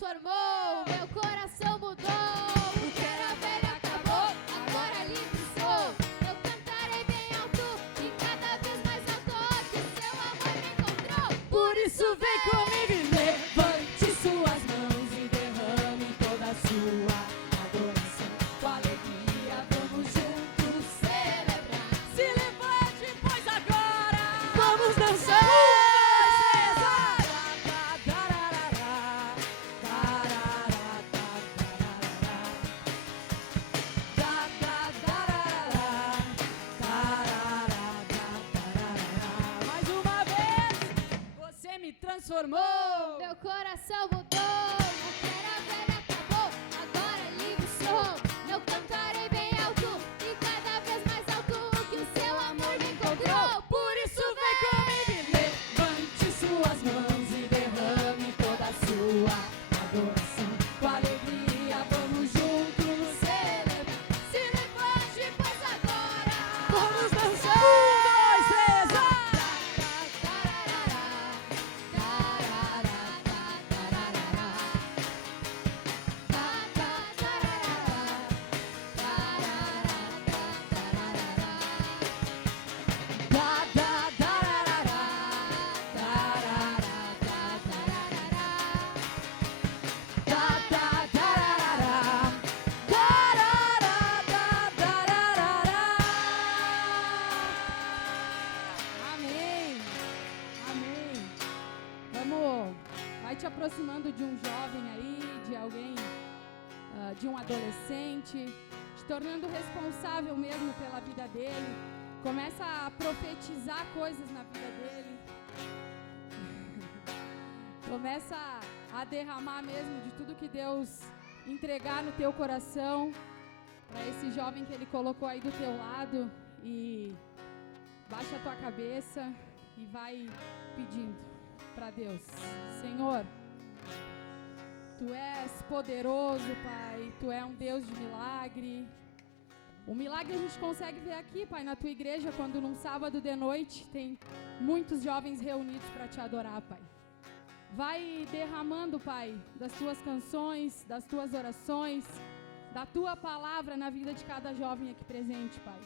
transformou, meu coração mudou. O que era velho acabou, agora livre sou. Eu cantarei bem alto e cada vez mais alto, que seu amor me encontrou. Por isso vem comigo e levante suas mãos e derrame toda a sua adoração. Com alegria vamos juntos celebrar. Se levante, pois agora vamos dançar. Transformou, meu coração mudou. O que era velho acabou, agora livre sou. Eu cantarei bem alto e cada vez mais alto, que o seu amor me encontrou. Por isso vem comigo e levante suas mãos e derrame toda a sua adoração. Com alegria vamos juntos celebrar. Se levante, pois agora vamos dançar. 1, 2, 3, vai! Vai te aproximando de um jovem aí, de alguém, de um adolescente, te tornando responsável mesmo pela vida dele. Começa a profetizar coisas na vida dele. Começa a derramar mesmo de tudo que Deus entregar no teu coração para esse jovem que Ele colocou aí do teu lado. E baixa a tua cabeça e vai pedindo. para Deus. Senhor, Tu és poderoso, Pai. Tu é um Deus de milagre. O milagre a gente consegue ver aqui, Pai, na Tua igreja, quando num sábado de noite tem muitos jovens reunidos para Te adorar, Pai. Vai derramando, Pai, das Tuas canções, das Tuas orações, da Tua palavra na vida de cada jovem aqui presente, Pai.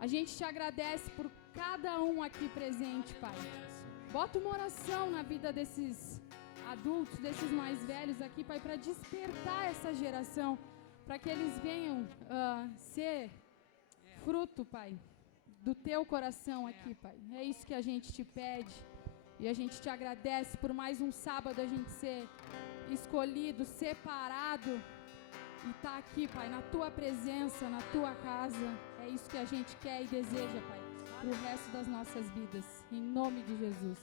A gente Te agradece por cada um aqui presente, Pai. Bota uma oração na vida desses adultos, desses mais velhos aqui, Pai, para despertar essa geração, para que eles venham ser fruto, Pai, do Teu coração aqui, Pai. É isso que a gente Te pede e a gente Te agradece por mais um sábado a gente ser escolhido, separado e estar aqui, Pai, na Tua presença, na Tua casa. É isso que a gente quer e deseja, Pai, para o resto das nossas vidas. Em nome de Jesus.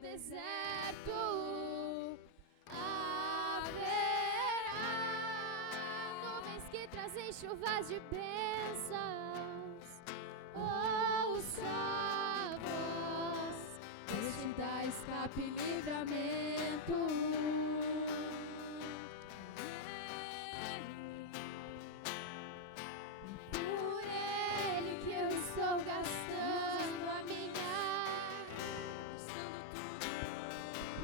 deserto haverá nuvens que trazem chuvas de bênçãos. Ouça a voz, Deus te dá escape e livramento. Por Ele que eu estou gastando a minha,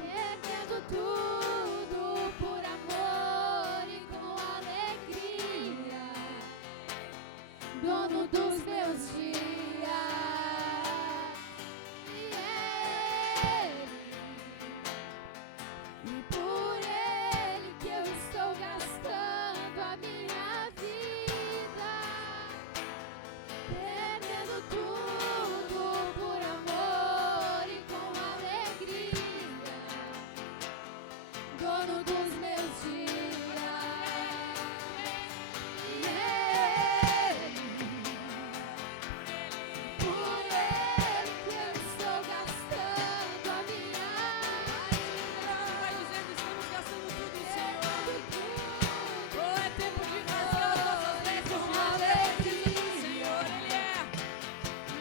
perdendo tudo por amor e com alegria, dono dos meus dias. E por Ele que eu estou gastando a minha vida, perdendo tudo por amor e com alegria, dono dos meus dias. E por Ele que eu estou gastando a minha vida, Vai dizendo, estamos gastando tudo, Senhor. tudo Oh, é tempo de rasgar as nossas vestes de alegria, Senhor. Ele é.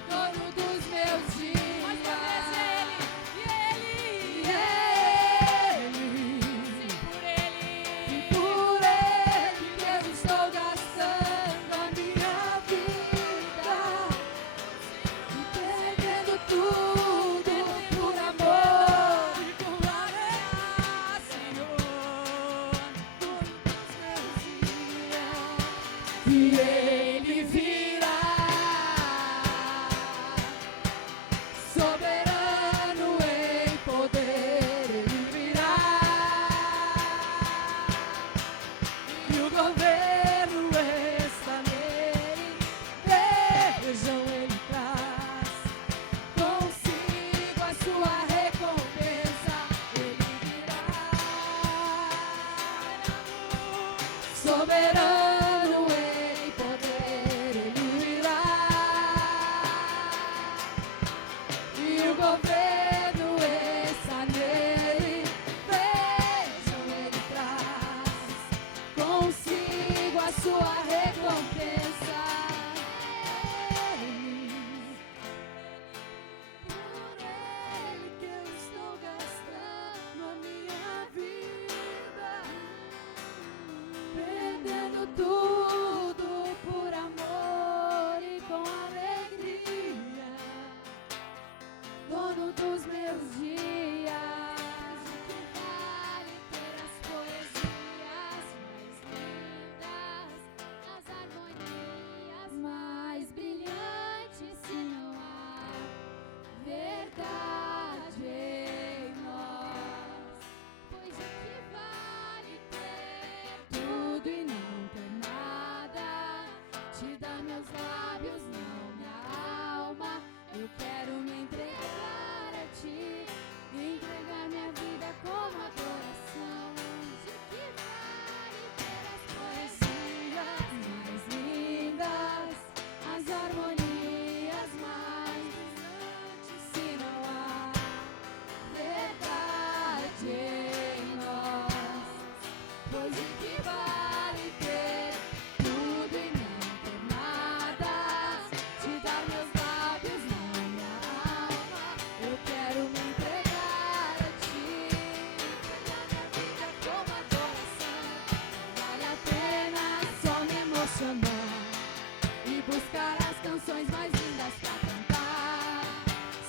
dono dos meus dias. Mais uma vez Ele. E Ele. Por Ele. Por Ele que eu estou gastando a minha vida e perdendo tudo por amor. E com alegria, Senhor. Dono dos meus dias. E Ele virá, soberano em poder, Ele virá, e o governo está nele. Vejam, Ele traz consigo a sua recompensa. Ele virá, soberano em poder, Ele virá, e o governo está nele. Vejam, Ele traz consigo a sua recompensa. Por Ele que eu estou gastando a minha vida, perdendo tudo por amor e com alegria, dono dos meus dias. O que vale ter as poesias mais lindas, as harmonias mais brilhantes, se não há verdade em nós? Pois o que vale ter tudo e não ter nada? Te dar meus lábios, não minha alma. Eu quero me entregar a ti, entregar minha vida como adoração. De que vale ter as poesias mais lindas, as harmonias mais brilhantes, se não há verdade em nós? Pois de que vale ter tudo e não ter nada? Te dar meus lábios, não minha alma. Eu quero me entregar a ti, entregar minha vida como adoração. Vale a pena só me emocionar e buscar as canções mais lindas pra cantar.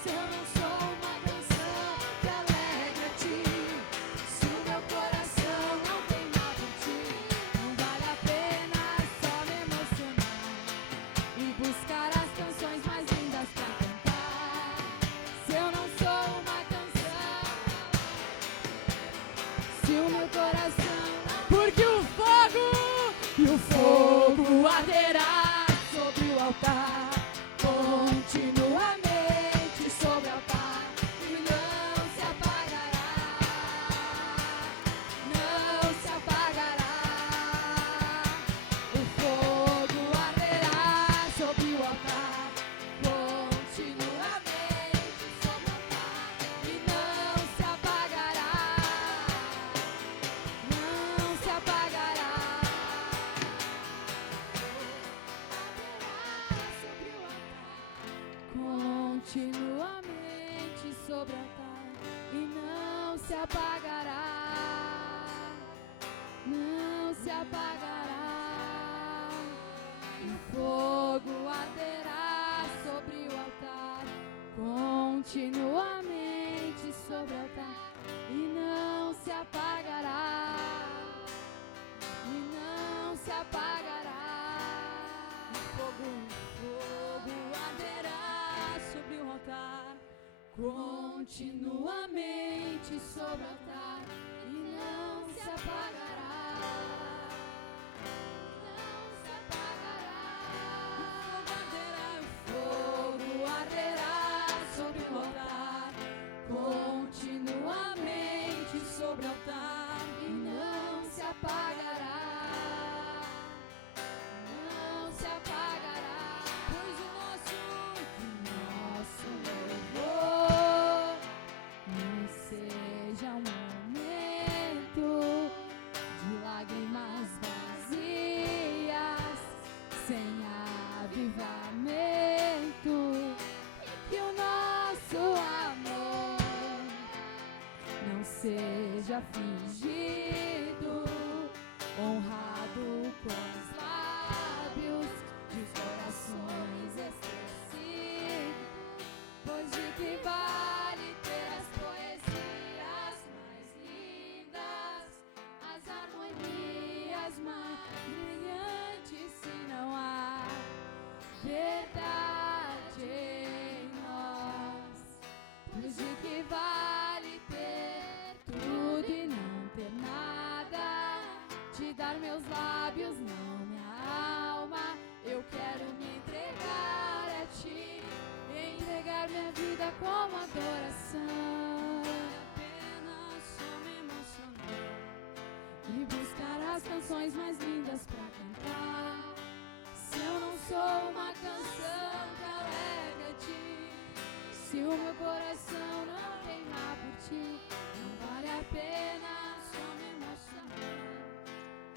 Se eu não sou uma canção que alegra a ti, se o meu coração não tem nada por ti, não vale a pena só me emocionar e buscar as canções mais lindas pra cantar. Se eu não sou uma canção, se o meu coração não, porque o fogo arderá sobre o altar, continuamente sobre o altar, e não se apagará, não se apagará. O fogo arderá sobre o altar, continuamente sobre o altar, e não continuamente sobre o altar e não se apagará, não se apagará. E o fogo arderá sobre o altar, continuamente sobre o altar e não se apagará, e não se apagará. O fogo arderá sobre o altar, continuamente sobre o altar e não se apagará, não se apagará. O fogo arderá sobre o altar, continuamente sobre o altar e não se apagará, não se apagará. Pois o nosso louvor não seja um momento de lágrimas vazias, sem avivamento, e que o nosso amor não seja fingido, honrado com os lábios de corações esquecidos. Pois de que vale ter as poesias mais lindas, as harmonias mais brilhantes, se não há verdade em nós? Pois de que vale ter tudo e não ter nada? Te dar meus lábios, não minha alma. Eu quero me entregar a ti, entregar minha vida como adoração. Apenas só me emocionar e buscar as canções mais lindas pra cantar. Se eu não sou uma canção que alegra a ti, se o meu coração não queimar por ti, não vale a pena só me emocionar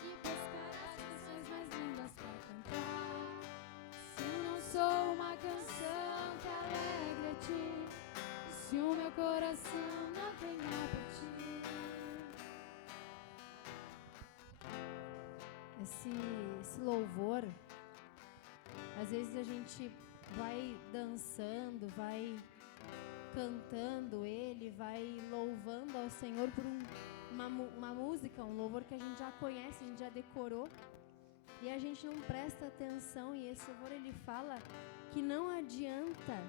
e buscar as canções mais lindas pra cantar. Se eu não sou uma canção que alegra a ti, se o meu coração não queimar por ti. Esse louvor, às vezes a gente vai dançando, vai cantando ele, vai louvando ao Senhor por uma música, um louvor que a gente já conhece, a gente já decorou, e a gente não presta atenção. E esse louvor, ele fala que não adianta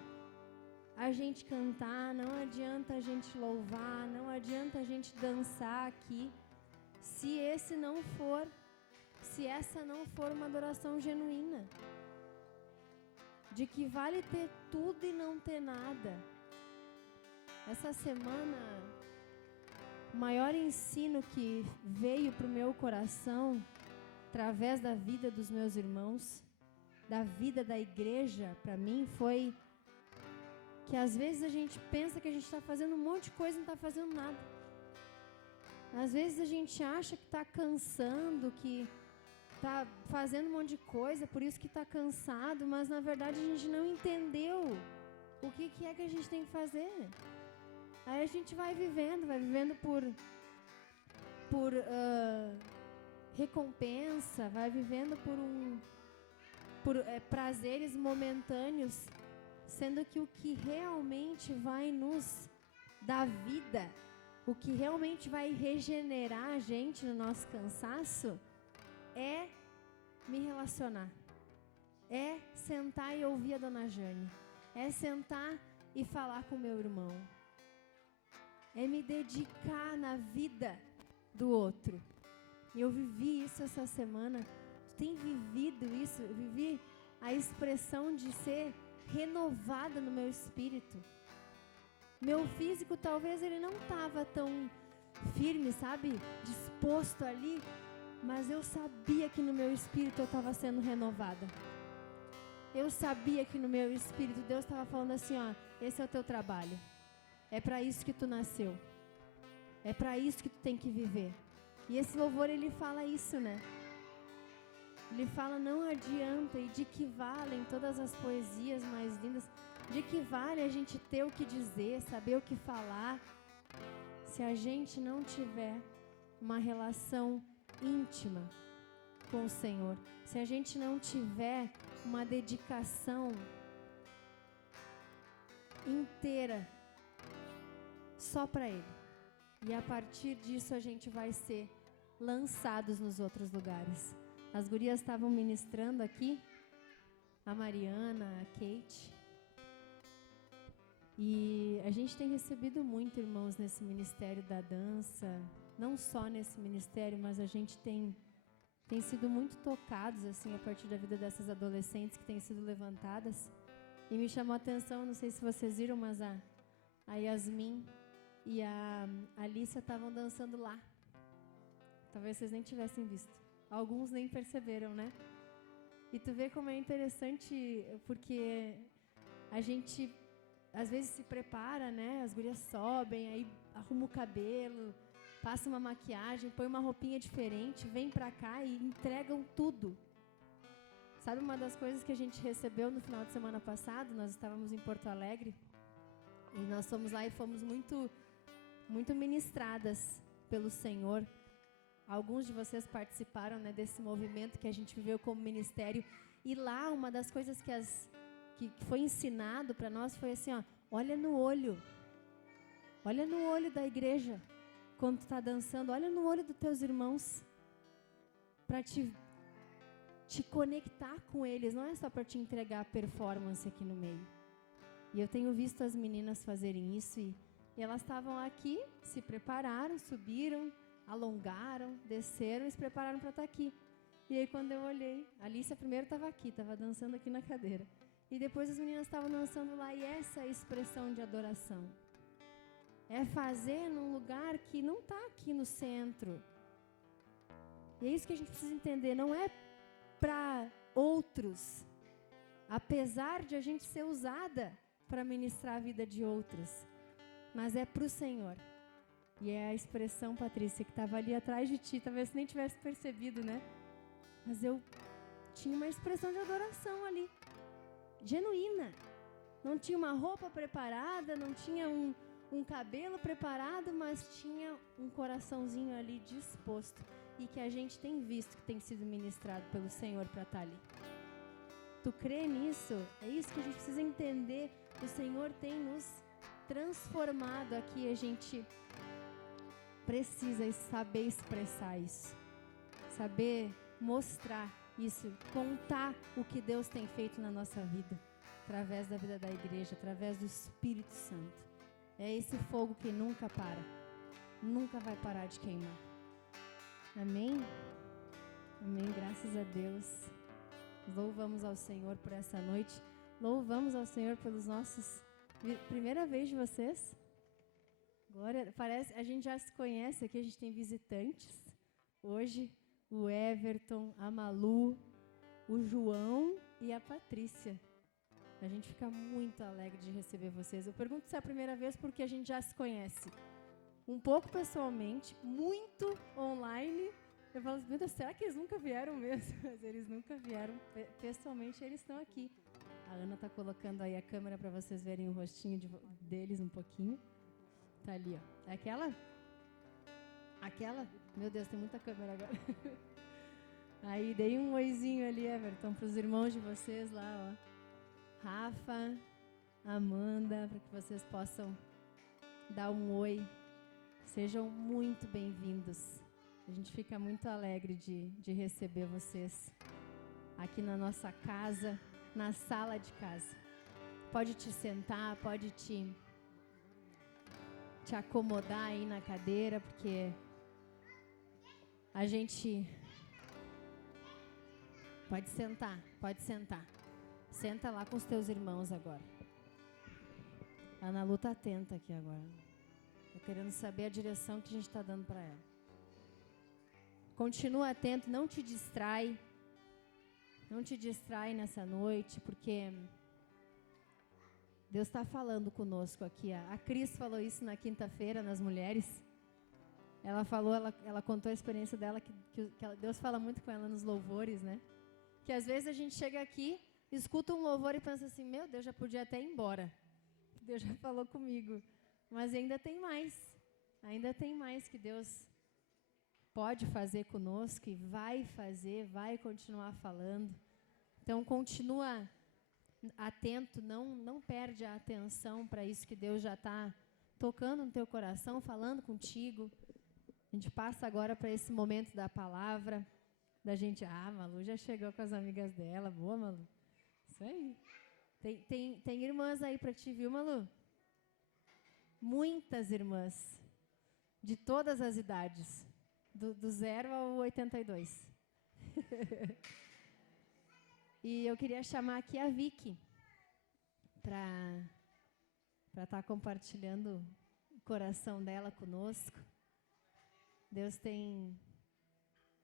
a gente cantar, não adianta a gente louvar, não adianta a gente dançar aqui, se essa não for uma adoração genuína. De que vale ter tudo e não ter nada. Essa semana, o maior ensino que veio para o meu coração, através da vida dos meus irmãos, da vida da igreja, para mim, foi que às vezes a gente pensa que a gente está fazendo um monte de coisa e não está fazendo nada. Às vezes a gente acha que está cansando, que está fazendo um monte de coisa, por isso que está cansado, mas na verdade a gente não entendeu o que é que a gente tem que fazer. Aí a gente vai vivendo por recompensa, vai vivendo por prazeres momentâneos, sendo que o que realmente vai nos dar vida, o que realmente vai regenerar a gente no nosso cansaço, é me relacionar, é sentar e ouvir a Dona Jane, é sentar e falar com o meu irmão, é me dedicar na vida do outro. E eu vivi isso essa semana. Tu tem vivido isso? Eu vivi a expressão de ser renovada no meu espírito. Meu físico talvez ele não estava tão firme, sabe? Disposto ali, mas eu sabia que no meu espírito eu estava sendo renovada. Eu sabia que no meu espírito Deus estava falando assim, ó, esse é o teu trabalho. É para isso que tu nasceu. É para isso que tu tem que viver. E esse louvor, ele fala isso, né? Ele fala, não adianta, e de que valem todas as poesias mais lindas. De que vale a gente ter o que dizer, saber o que falar, se a gente não tiver uma relação íntima com o Senhor, se a gente não tiver uma dedicação inteira só para Ele. E a partir disso a gente vai ser lançados nos outros lugares. As gurias estavam ministrando aqui, a Mariana, a Kate. E a gente tem recebido muito, irmãos, nesse ministério da dança. Não só nesse ministério, mas a gente tem sido muito tocados assim, a partir da vida dessas adolescentes que têm sido levantadas. E me chamou a atenção, não sei se vocês viram, mas a Yasmin e a Alicia estavam dançando lá. Talvez vocês nem tivessem visto. Alguns nem perceberam, né? E tu vê como é interessante, porque a gente às vezes se prepara, né? As gurias sobem, aí arruma o cabelo, passa uma maquiagem, põe uma roupinha diferente, vem pra cá e entregam tudo. Sabe uma das coisas que a gente recebeu no final de semana passado? Nós estávamos em Porto Alegre e nós fomos lá e fomos muito, muito ministradas pelo Senhor. Alguns de vocês participaram, né, desse movimento que a gente viveu como ministério. E lá, uma das coisas que foi ensinado para nós foi assim, ó, olha no olho da igreja quando tu está dançando, olha no olho dos teus irmãos para te conectar com eles, não é só para te entregar a performance aqui no meio. E eu tenho visto as meninas fazerem isso e elas estavam aqui, se prepararam, subiram, alongaram, desceram e se prepararam para estar aqui. E aí quando eu olhei, a Alicia primeiro estava aqui, estava dançando aqui na cadeira. E depois as meninas estavam dançando lá e essa é a expressão de adoração. É fazer num lugar que não está aqui no centro. E é isso que a gente precisa entender, não é para outros, apesar de a gente ser usada para ministrar a vida de outros, mas é para o Senhor. E é a expressão, Patrícia, que estava ali atrás de ti, talvez você nem tivesse percebido, né? Mas eu tinha uma expressão de adoração ali, genuína. Não tinha uma roupa preparada, não tinha um cabelo preparado, mas tinha um coraçãozinho ali disposto. E que a gente tem visto que tem sido ministrado pelo Senhor para estar ali. Tu crê nisso? É isso que a gente precisa entender. O Senhor tem nos transformado aqui. A gente precisa saber expressar isso. Saber mostrar isso. Contar o que Deus tem feito na nossa vida. Através da vida da igreja, através do Espírito Santo. É esse fogo que nunca para. Nunca vai parar de queimar. Amém? Amém, graças a Deus. Louvamos ao Senhor por essa noite. Louvamos ao Senhor pelos nossos... Primeira vez de vocês? Glória, parece, a gente já se conhece aqui, a gente tem visitantes. Hoje, o Everton, a Malu, o João e a Patrícia. A gente fica muito alegre de receber vocês. Eu pergunto se é a primeira vez porque a gente já se conhece. Um pouco pessoalmente, muito online. Eu falo, meu Deus, será que eles nunca vieram mesmo? Mas eles nunca vieram. Pessoalmente, eles estão aqui. A Ana está colocando aí a câmera para vocês verem o rostinho deles um pouquinho. Tá ali, ó. É aquela? Aquela? Meu Deus, tem muita câmera agora. Aí, dei um oizinho ali, Everton, para os irmãos de vocês lá, ó. Rafa, Amanda, para que vocês possam dar um oi. Sejam muito bem-vindos. A gente fica muito alegre de receber vocês aqui na nossa casa, na sala de casa. Pode te sentar, pode te acomodar aí na cadeira, porque a gente... Pode sentar, pode sentar. Senta lá com os teus irmãos agora. A Ana Lu tá atenta aqui agora. Tô querendo saber a direção que a gente está dando para ela. Continua atento, não te distrai. Não te distrai nessa noite, porque Deus está falando conosco aqui. A Cris falou isso na quinta-feira, nas mulheres. Ela falou, ela contou a experiência dela, que Deus fala muito com ela nos louvores, né? Que às vezes a gente chega aqui, escuta um louvor e pensa assim, meu Deus, já podia até ir embora. Deus já falou comigo. Mas ainda tem mais. Ainda tem mais que Deus pode fazer conosco e vai fazer, vai continuar falando. Então, continua atento, não perde a atenção para isso que Deus já está tocando no teu coração, falando contigo. A gente passa agora para esse momento da palavra, da gente, Malu já chegou com as amigas dela, boa, Malu. Isso aí. Tem irmãs aí para ti, viu, Malu? Muitas irmãs, de todas as idades, do 0 ao 82. E eu queria chamar aqui a Vicky para estar compartilhando o coração dela conosco. Deus tem...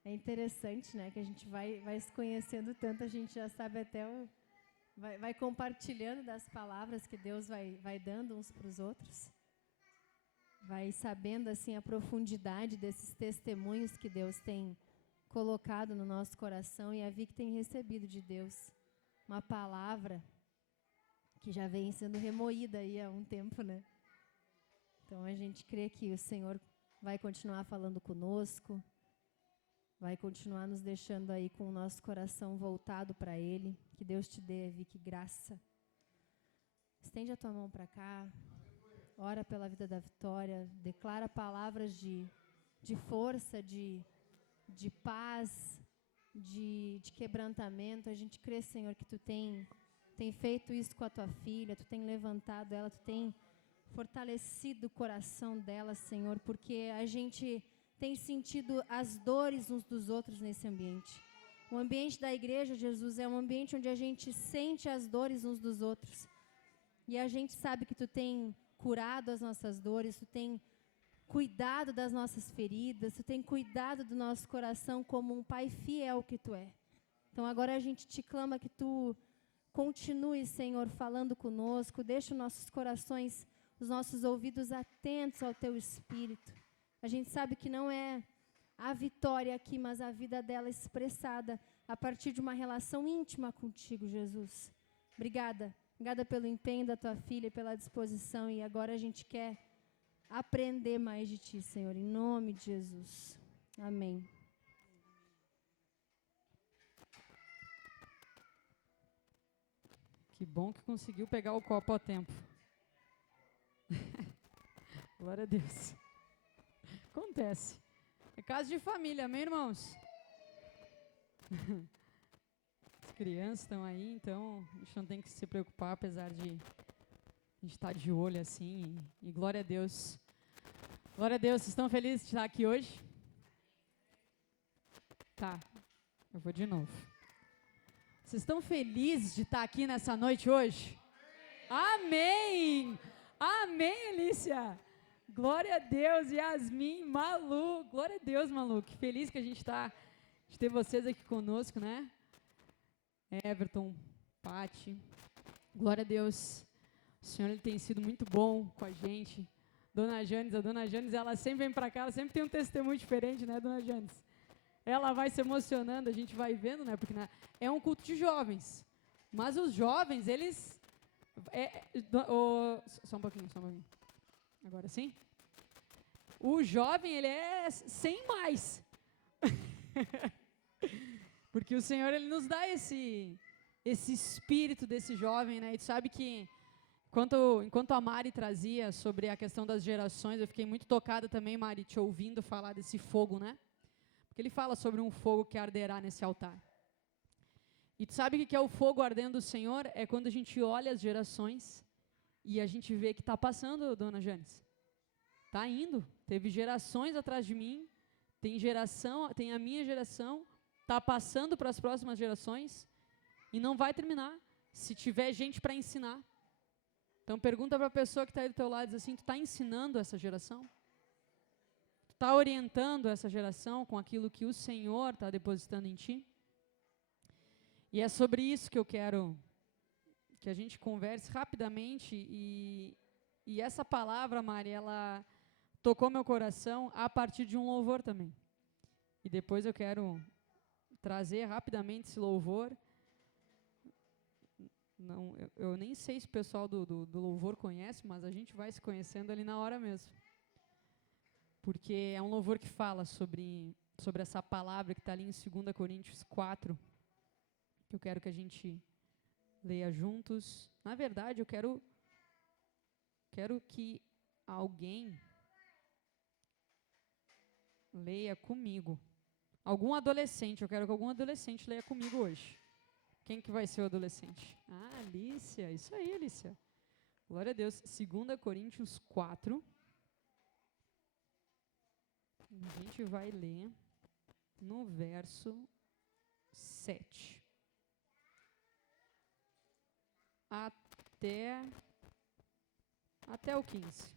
É interessante, né? Que a gente vai se conhecendo tanto, a gente já sabe até vai compartilhando das palavras que Deus vai dando uns para os outros. Vai sabendo, assim, a profundidade desses testemunhos que Deus tem colocado no nosso coração. E a Vicky tem recebido de Deus uma palavra que já vem sendo remoída aí há um tempo, né? Então, a gente crê que o Senhor vai continuar falando conosco, vai continuar nos deixando aí com o nosso coração voltado para Ele. Que Deus te dê, Vicky, graça. Estende a tua mão para cá. Ora pela vida da Vitória. Declara palavras de força, de paz, de quebrantamento. A gente crê, Senhor, que Tu tem feito isso com a Tua filha. Tu tem levantado ela, Tu tem fortalecido o coração dela, Senhor, porque a gente tem sentido as dores uns dos outros nesse ambiente. O ambiente da igreja, Jesus, é um ambiente onde a gente sente as dores uns dos outros. E a gente sabe que Tu tem curado as nossas dores, Tu tem cuidado das nossas feridas, Tu tem cuidado do nosso coração como um Pai fiel que Tu é. Então agora a gente te clama que Tu continue, Senhor, falando conosco, deixa os nossos corações, os nossos ouvidos atentos ao Teu Espírito. A gente sabe que não é a Vitória aqui, mas a vida dela expressada a partir de uma relação íntima contigo, Jesus. Obrigada. Obrigada pelo empenho da Tua filha e pela disposição. E agora a gente quer aprender mais de Ti, Senhor, em nome de Jesus. Amém. Que bom que conseguiu pegar o copo a tempo. Glória a Deus. Acontece. É caso de família, amém, irmãos? As crianças estão aí, então a gente não tem que se preocupar, apesar de a gente estar de olho assim. E glória a Deus. Glória a Deus. Vocês estão felizes de estar aqui hoje? Tá, eu vou de novo. Vocês estão felizes de estar aqui nessa noite hoje? Amém! Amém, Alicia! Glória a Deus, Yasmin, Malu. Glória a Deus, Malu. Que feliz que a gente está de ter vocês aqui conosco, né? Everton, Pati. Glória a Deus. O Senhor ele tem sido muito bom com a gente. Dona Janes, a Dona Janes, ela sempre vem para cá, ela sempre tem um testemunho diferente, né, Dona Janes? Ela vai se emocionando, a gente vai vendo, né? Porque é um culto de jovens. Mas os jovens, eles... Só um pouquinho. Agora sim? O jovem, ele é sem mais. Porque o Senhor, ele nos dá esse espírito desse jovem, né? E tu sabe que, enquanto a Mari trazia sobre a questão das gerações, eu fiquei muito tocada também, Mari, te ouvindo falar desse fogo, né? Porque ele fala sobre um fogo que arderá nesse altar. E tu sabe o que é o fogo ardendo do Senhor? É quando a gente olha as gerações e a gente vê que está passando, Dona Janes. Está indo. Teve gerações atrás de mim, tem a minha geração, está passando para as próximas gerações e não vai terminar se tiver gente para ensinar. Então pergunta para a pessoa que está aí do teu lado, diz assim, tu está ensinando essa geração? Tu está orientando essa geração com aquilo que o Senhor está depositando em ti? E é sobre isso que eu quero que a gente converse rapidamente. E essa palavra, Mari, ela tocou meu coração a partir de um louvor também. E depois eu quero trazer rapidamente esse louvor. não, eu nem sei se o pessoal do louvor conhece, mas a gente vai se conhecendo ali na hora mesmo. Porque é um louvor que fala sobre essa palavra que está ali em 2 Coríntios 4, que eu quero que a gente leia juntos. Na verdade, eu quero que alguém leia comigo. Algum adolescente, eu quero que algum adolescente leia comigo hoje. Quem que vai ser o adolescente? Ah, Alicia, isso aí, Alicia. Glória a Deus. 2 Coríntios 4. A gente vai ler no verso 7. Até o 15.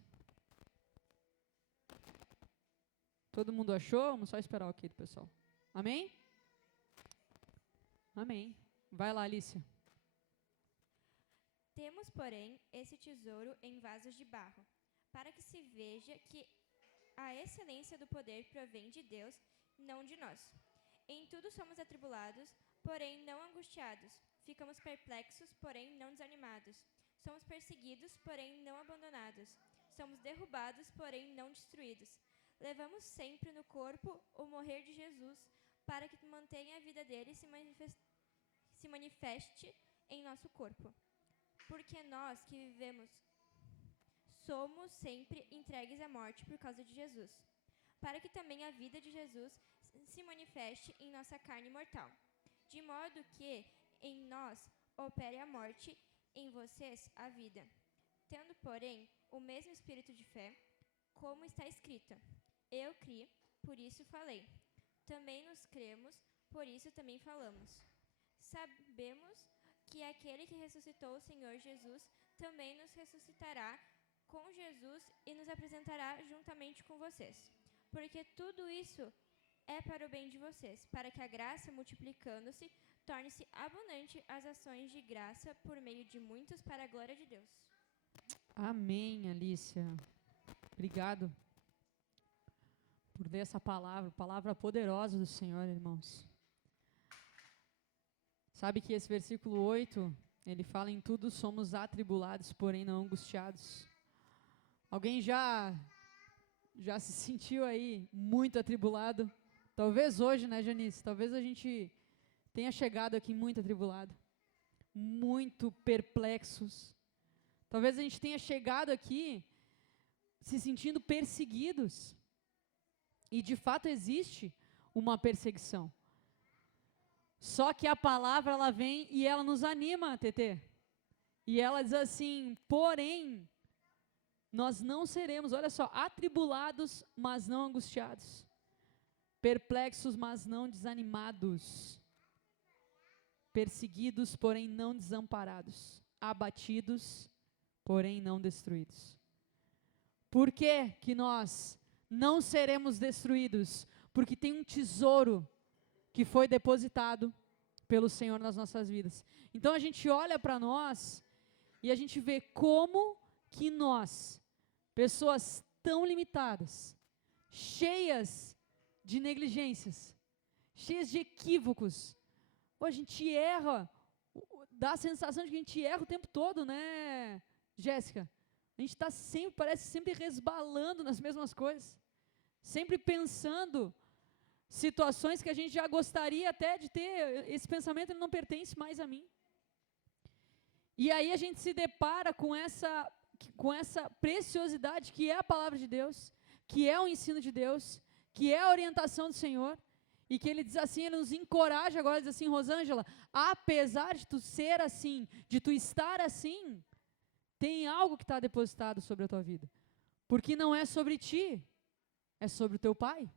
Todo mundo achou? Vamos só esperar o ok do pessoal. Amém? Amém. Vai lá, Alicia. Temos, porém, esse tesouro em vasos de barro, para que se veja que a excelência do poder provém de Deus, não de nós. Em tudo somos atribulados, porém não angustiados. Ficamos perplexos, porém não desanimados. Somos perseguidos, porém não abandonados. Somos derrubados, porém não destruídos. Levamos sempre no corpo o morrer de Jesus, para que mantenha a vida dele se manifeste em nosso corpo. Porque nós que vivemos somos sempre entregues à morte por causa de Jesus, para que também a vida de Jesus se manifeste em nossa carne mortal. De modo que em nós opere a morte, em vocês a vida. Tendo, porém, o mesmo espírito de fé, como está escrito: eu criei, por isso falei. Também nos cremos, por isso também falamos. Sabemos que aquele que ressuscitou o Senhor Jesus também nos ressuscitará com Jesus e nos apresentará juntamente com vocês. Porque tudo isso é para o bem de vocês, para que a graça, multiplicando-se, torne-se abundante as ações de graça por meio de muitos para a glória de Deus. Amém, Alicia. Obrigado por ler essa palavra poderosa do Senhor, irmãos. Sabe que esse versículo 8, ele fala: em tudo somos atribulados, porém não angustiados. Alguém já se sentiu aí muito atribulado? Talvez hoje, né, Janice? Talvez a gente tenha chegado aqui muito atribulado, muito perplexos. Talvez a gente tenha chegado aqui se sentindo perseguidos. E de fato existe uma perseguição. Só que a palavra, ela vem e ela nos anima, TT. E ela diz assim: porém, nós não seremos, olha só, atribulados, mas não angustiados. Perplexos, mas não desanimados. Perseguidos, porém não desamparados. Abatidos, porém não destruídos. Por que que nós não seremos destruídos? Porque tem um tesouro que foi depositado pelo Senhor nas nossas vidas. Então a gente olha para nós e a gente vê como que nós, pessoas tão limitadas, cheias de negligências, cheias de equívocos, a gente erra, dá a sensação de que a gente erra o tempo todo, né, Jéssica? A gente está sempre, parece sempre resbalando nas mesmas coisas, sempre pensando situações que a gente já gostaria até de ter. Esse pensamento ele não pertence mais a mim. E aí a gente se depara com essa preciosidade que é a palavra de Deus, que é o ensino de Deus, que é a orientação do Senhor, e que ele diz assim, ele nos encoraja agora, diz assim: Rosângela, apesar de tu ser assim, de tu estar assim, tem algo que está depositado sobre a tua vida. Porque não é sobre ti, é sobre o teu pai.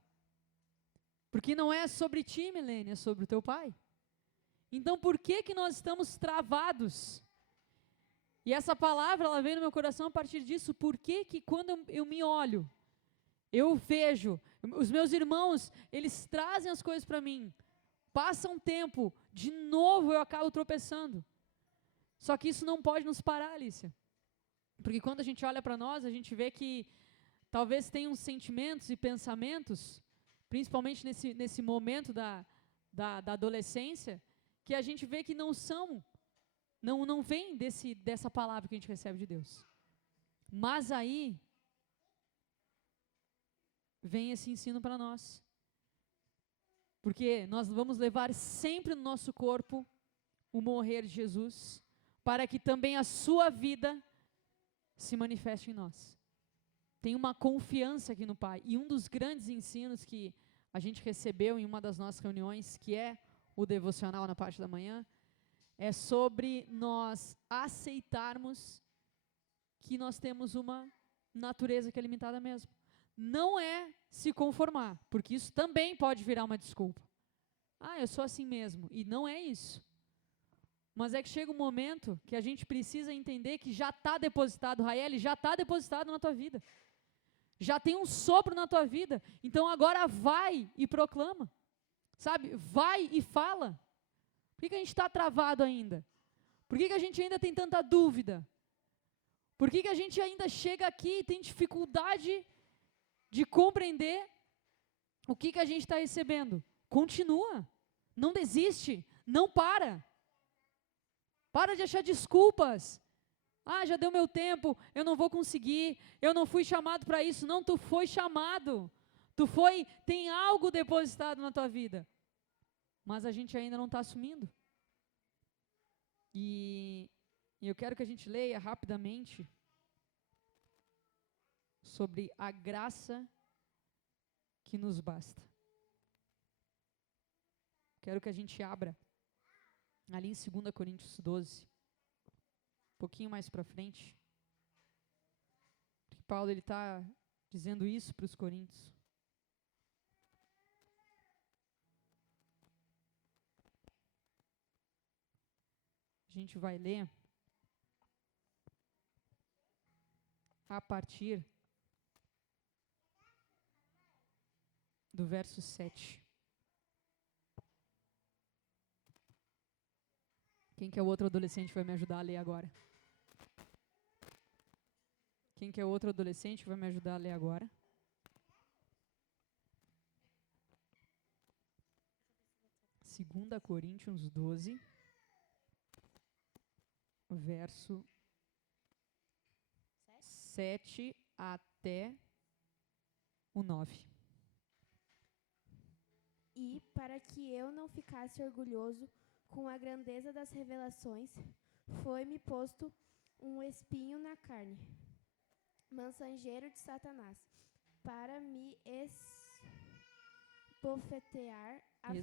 Porque não é sobre ti, Milene, é sobre o teu pai. Então por que nós estamos travados? E essa palavra, ela vem no meu coração a partir disso. Por que quando eu me olho, eu vejo, os meus irmãos, eles trazem as coisas para mim, passa um tempo, de novo eu acabo tropeçando. Só que isso não pode nos parar, Alicia. Porque quando a gente olha para nós, a gente vê que talvez tenham sentimentos e pensamentos, principalmente nesse momento da adolescência, que a gente vê que não são Não vem dessa palavra que a gente recebe de Deus. Mas aí vem esse ensino para nós. Porque nós vamos levar sempre no nosso corpo o morrer de Jesus, para que também a sua vida se manifeste em nós. Tem uma confiança aqui no Pai. E um dos grandes ensinos que a gente recebeu em uma das nossas reuniões, que é o devocional na parte da manhã, é sobre nós aceitarmos que nós temos uma natureza que é limitada mesmo. Não é se conformar, porque isso também pode virar uma desculpa. Eu sou assim mesmo. E não é isso. Mas é que chega um momento que a gente precisa entender que já está depositado, Raeli, já está depositado na tua vida. Já tem um sopro na tua vida. Então agora vai e proclama. Sabe? Vai e fala. Por que a gente está travado ainda? Por que a gente ainda tem tanta dúvida? Por que a gente ainda chega aqui e tem dificuldade de compreender o que a gente está recebendo? Continua. Não desiste. Não para. Para de achar desculpas. Já deu meu tempo, eu não vou conseguir, eu não fui chamado para isso. Não, tu foi chamado. Tem algo depositado na tua vida. Mas a gente ainda não está assumindo. E eu quero que a gente leia rapidamente sobre a graça que nos basta. Quero que a gente abra ali em 2 Coríntios 12, um pouquinho mais para frente. Porque Paulo está dizendo isso para os coríntios. A gente vai ler a partir do verso 7. Quem que é o outro adolescente que vai me ajudar a ler agora? Quem que é o outro adolescente que vai me ajudar a ler agora? Segunda Coríntios 12, verso 7 até o 9. E, para que eu não ficasse orgulhoso com a grandeza das revelações, foi-me posto um espinho na carne, mensageiro de Satanás, para me esbofetear, a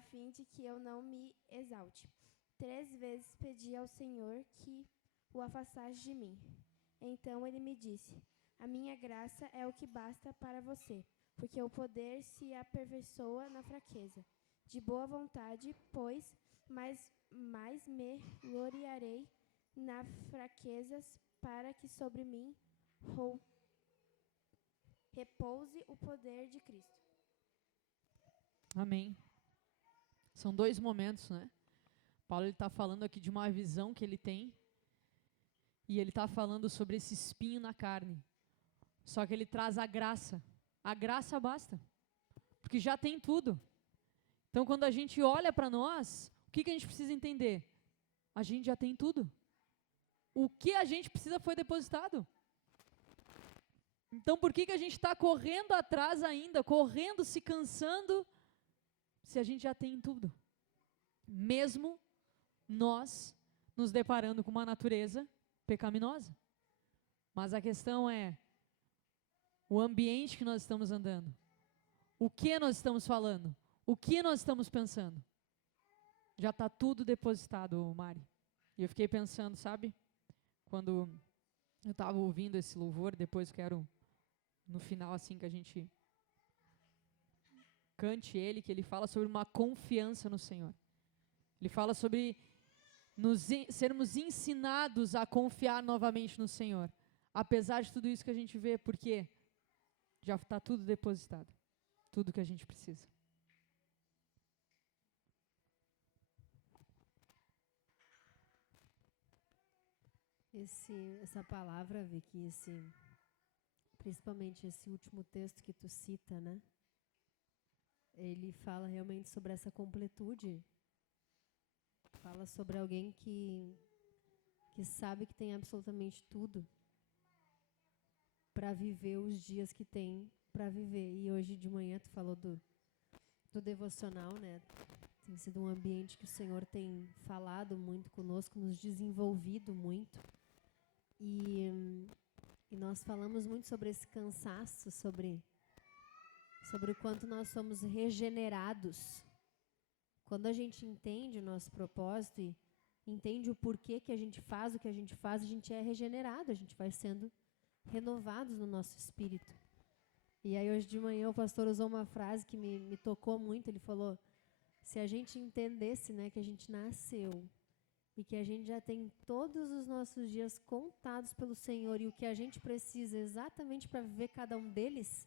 fim de que eu não me exalte. 3 vezes pedi ao Senhor que o afastasse de mim. Então ele me disse: a minha graça é o que basta para você, porque o poder se aperfeiçoa na fraqueza. De boa vontade, pois, mais me gloriarei nas fraquezas, para que sobre mim repouse o poder de Cristo. Amém. São 2 momentos, né? Paulo está falando aqui de uma visão que ele tem, e ele está falando sobre esse espinho na carne. Só que ele traz a graça. A graça basta, porque já tem tudo. Então, quando a gente olha para nós, o que a gente precisa entender? A gente já tem tudo. O que a gente precisa foi depositado. Então, por que a gente está correndo atrás ainda, correndo, se cansando, se a gente já tem tudo? Mesmo nós nos deparando com uma natureza pecaminosa. Mas a questão é o ambiente que nós estamos andando. O que nós estamos falando? O que nós estamos pensando? Já está tudo depositado, Mari. E eu fiquei pensando, sabe? Quando eu estava ouvindo esse louvor, depois quero, no final, assim, que a gente cante ele, que ele fala sobre uma confiança no Senhor. Ele fala sobre sermos ensinados a confiar novamente no Senhor. Apesar de tudo isso que a gente vê, porque já está tudo depositado. Tudo que a gente precisa. Essa palavra, Vicky, principalmente esse último texto que tu cita, né? ele fala realmente sobre essa completude. Fala sobre alguém que sabe que tem absolutamente tudo para viver os dias que tem para viver. E hoje de manhã tu falou do devocional, né? Tem sido um ambiente que o Senhor tem falado muito conosco, nos desenvolvido muito. E nós falamos muito sobre esse cansaço, sobre o quanto nós somos regenerados. Quando a gente entende o nosso propósito e entende o porquê que a gente faz o que a gente é regenerado, a gente vai sendo renovados no nosso espírito. E aí hoje de manhã o pastor usou uma frase que me tocou muito. Ele falou, se a gente entendesse, né, que a gente nasceu e que a gente já tem todos os nossos dias contados pelo Senhor e o que a gente precisa exatamente para viver cada um deles,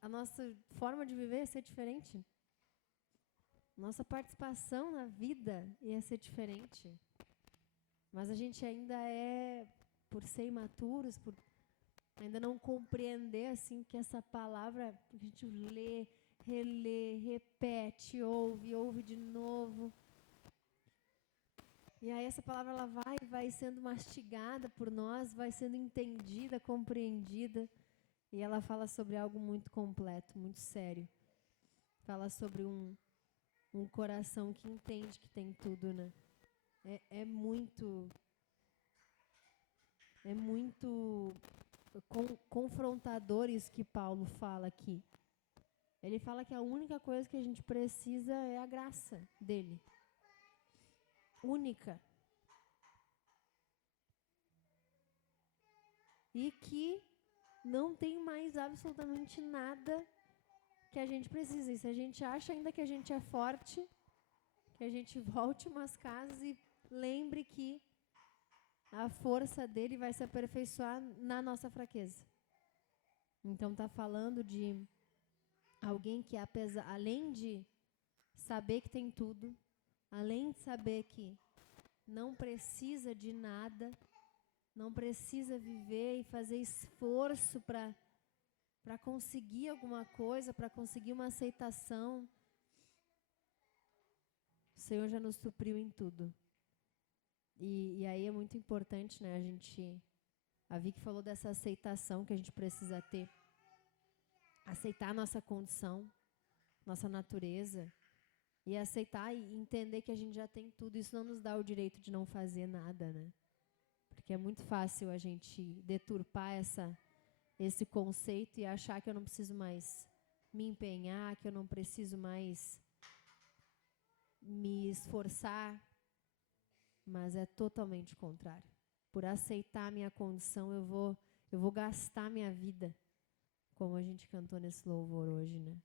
a nossa forma de viver ia ser diferente. Nossa participação na vida ia ser diferente. Mas a gente ainda por ser imaturos, por ainda não compreender assim que essa palavra, a gente lê, relê, repete, ouve de novo. E aí essa palavra ela vai sendo mastigada por nós, vai sendo entendida, compreendida. E ela fala sobre algo muito completo, muito sério. Fala sobre um coração que entende que tem tudo, né? É muito confrontador isso que Paulo fala aqui. Ele fala que a única coisa que a gente precisa é a graça dele. Única. E que não tem mais absolutamente nada que a gente precisa. E se a gente acha ainda que a gente é forte, que a gente volte umas casas e lembre que a força dele vai se aperfeiçoar na nossa fraqueza. Então está falando de alguém que, além de saber que tem tudo, além de saber que não precisa de nada, não precisa viver e fazer esforço para conseguir alguma coisa, para conseguir uma aceitação, o Senhor já nos supriu em tudo. E aí é muito importante, né, a Vicky falou dessa aceitação que a gente precisa ter. Aceitar a nossa condição, nossa natureza, e aceitar e entender que a gente já tem tudo. Isso não nos dá o direito de não fazer nada, né? Porque é muito fácil a gente deturpar esse conceito e achar que eu não preciso mais me empenhar, que eu não preciso mais me esforçar. Mas é totalmente o contrário. Por aceitar a minha condição, eu vou gastar minha vida, como a gente cantou nesse louvor hoje, né?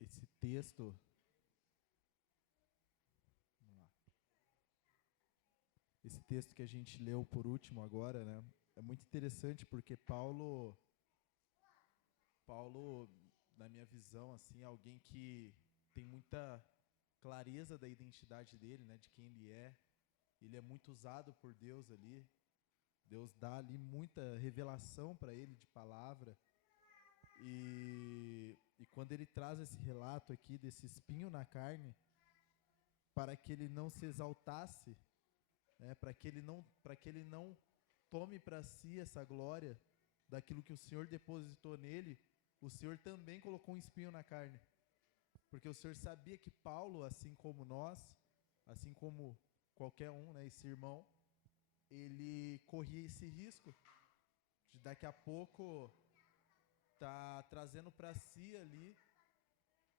Esse texto, vamos lá. Esse texto que a gente leu por último agora, né, é muito interessante porque Paulo, na minha visão, assim, é alguém que tem muita clareza da identidade dele, né, de quem ele é. Ele é muito usado por Deus ali. Deus dá ali muita revelação para ele de palavra. E quando ele traz esse relato aqui desse espinho na carne, para que ele não se exaltasse, né, para que ele não tome para si essa glória daquilo que o Senhor depositou nele, o Senhor também colocou um espinho na carne. Porque o Senhor sabia que Paulo, assim como nós, assim como qualquer um, né, esse irmão, ele corria esse risco de daqui a pouco tá trazendo para si ali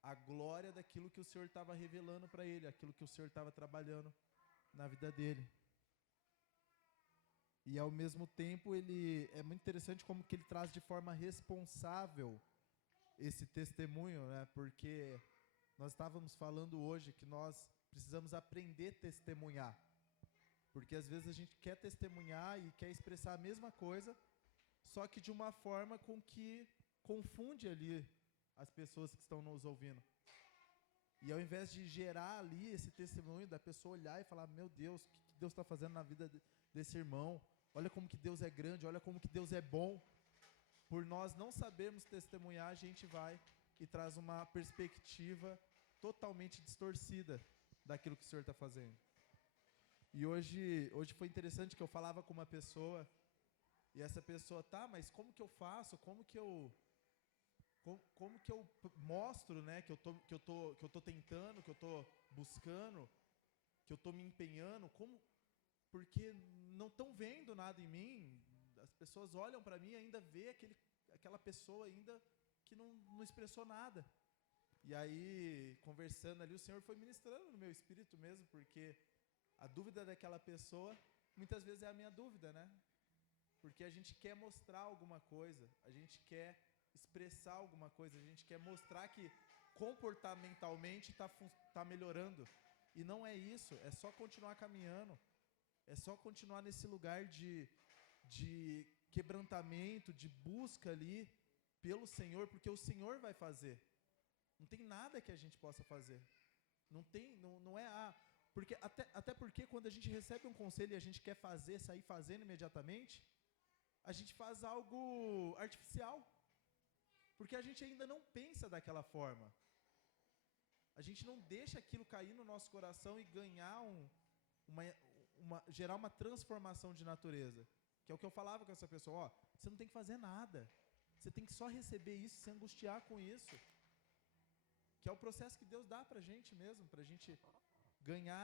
a glória daquilo que o Senhor estava revelando para ele, aquilo que o Senhor estava trabalhando na vida dele. E ao mesmo tempo ele é muito interessante como que ele traz de forma responsável esse testemunho, né? Porque nós estávamos falando hoje que nós precisamos aprender a testemunhar. Porque às vezes a gente quer testemunhar e quer expressar a mesma coisa, só que de uma forma com que confunde ali as pessoas que estão nos ouvindo. E ao invés de gerar ali esse testemunho da pessoa olhar e falar, meu Deus, o que Deus está fazendo na vida desse irmão? Olha como que Deus é grande, olha como que Deus é bom. Por nós não sabermos testemunhar, a gente vai e traz uma perspectiva totalmente distorcida daquilo que o Senhor está fazendo. E hoje foi interessante que eu falava com uma pessoa, e essa pessoa, tá, mas como que eu faço? Como que eu mostro, né, que eu tô tentando, que eu tô buscando, que eu tô me empenhando? Porque não estão vendo nada em mim. As pessoas olham para mim e ainda vê aquela pessoa ainda que não expressou nada. E aí, conversando ali, o Senhor foi ministrando no meu espírito mesmo, porque a dúvida daquela pessoa, muitas vezes é a minha dúvida, né? Porque a gente quer mostrar alguma coisa, a gente quer expressar alguma coisa, a gente quer mostrar que comportamentalmente tá melhorando. E não é isso, é só continuar caminhando, é só continuar nesse lugar de quebrantamento, de busca ali pelo Senhor, porque o Senhor vai fazer. Não tem nada que a gente possa fazer. Não é porque até porque quando a gente recebe um conselho e a gente quer sair fazendo imediatamente, a gente faz algo artificial. Porque a gente ainda não pensa daquela forma. A gente não deixa aquilo cair no nosso coração e ganhar gerar uma transformação de natureza. Que é o que eu falava com essa pessoa, você não tem que fazer nada. Você tem que só receber isso, se angustiar com isso. Que é o processo que Deus dá pra gente mesmo, pra gente ganhar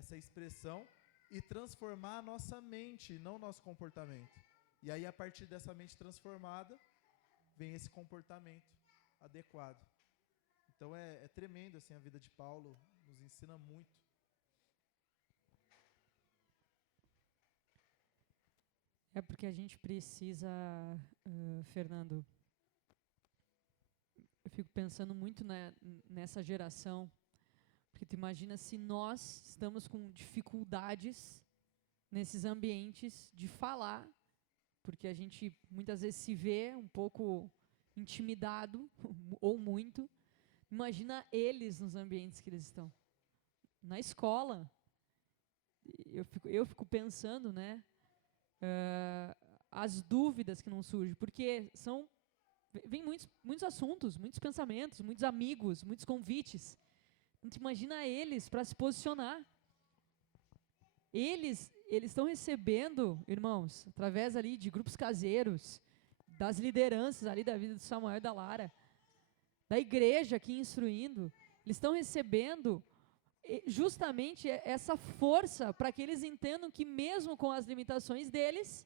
essa expressão e transformar a nossa mente, não o nosso comportamento. E aí, a partir dessa mente transformada, vem esse comportamento adequado. Então, é tremendo, assim, a vida de Paulo nos ensina muito. É porque a gente precisa, Fernando, eu fico pensando muito nessa geração, porque tu imagina se nós estamos com dificuldades nesses ambientes de falar, porque a gente muitas vezes se vê um pouco intimidado, ou muito. Imagina eles nos ambientes que eles estão. Na escola, eu fico pensando, né, as dúvidas que não surgem, porque vem muitos assuntos, muitos pensamentos, muitos amigos, muitos convites. Então, imagina eles para se posicionar. Eles estão recebendo, irmãos, através ali de grupos caseiros, das lideranças ali da vida do Samuel e da Lara, da igreja aqui instruindo, eles estão recebendo justamente essa força para que eles entendam que mesmo com as limitações deles,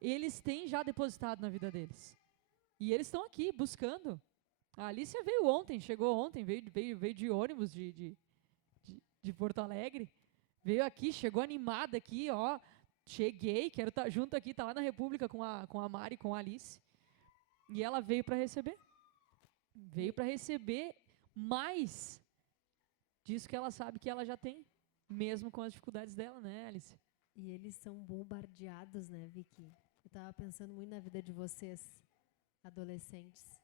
eles têm já depositado na vida deles. E eles estão aqui buscando. A Alicia veio ontem, chegou ontem, veio de ônibus de Porto Alegre. Veio aqui, chegou animada aqui, cheguei, quero estar junto aqui, tá lá na República com a Mari, com a Alice. E ela veio para receber. Veio para receber mais disso que ela sabe que ela já tem, mesmo com as dificuldades dela, né, Alice? E eles são bombardeados, né, Vicky? Eu estava pensando muito na vida de vocês, adolescentes.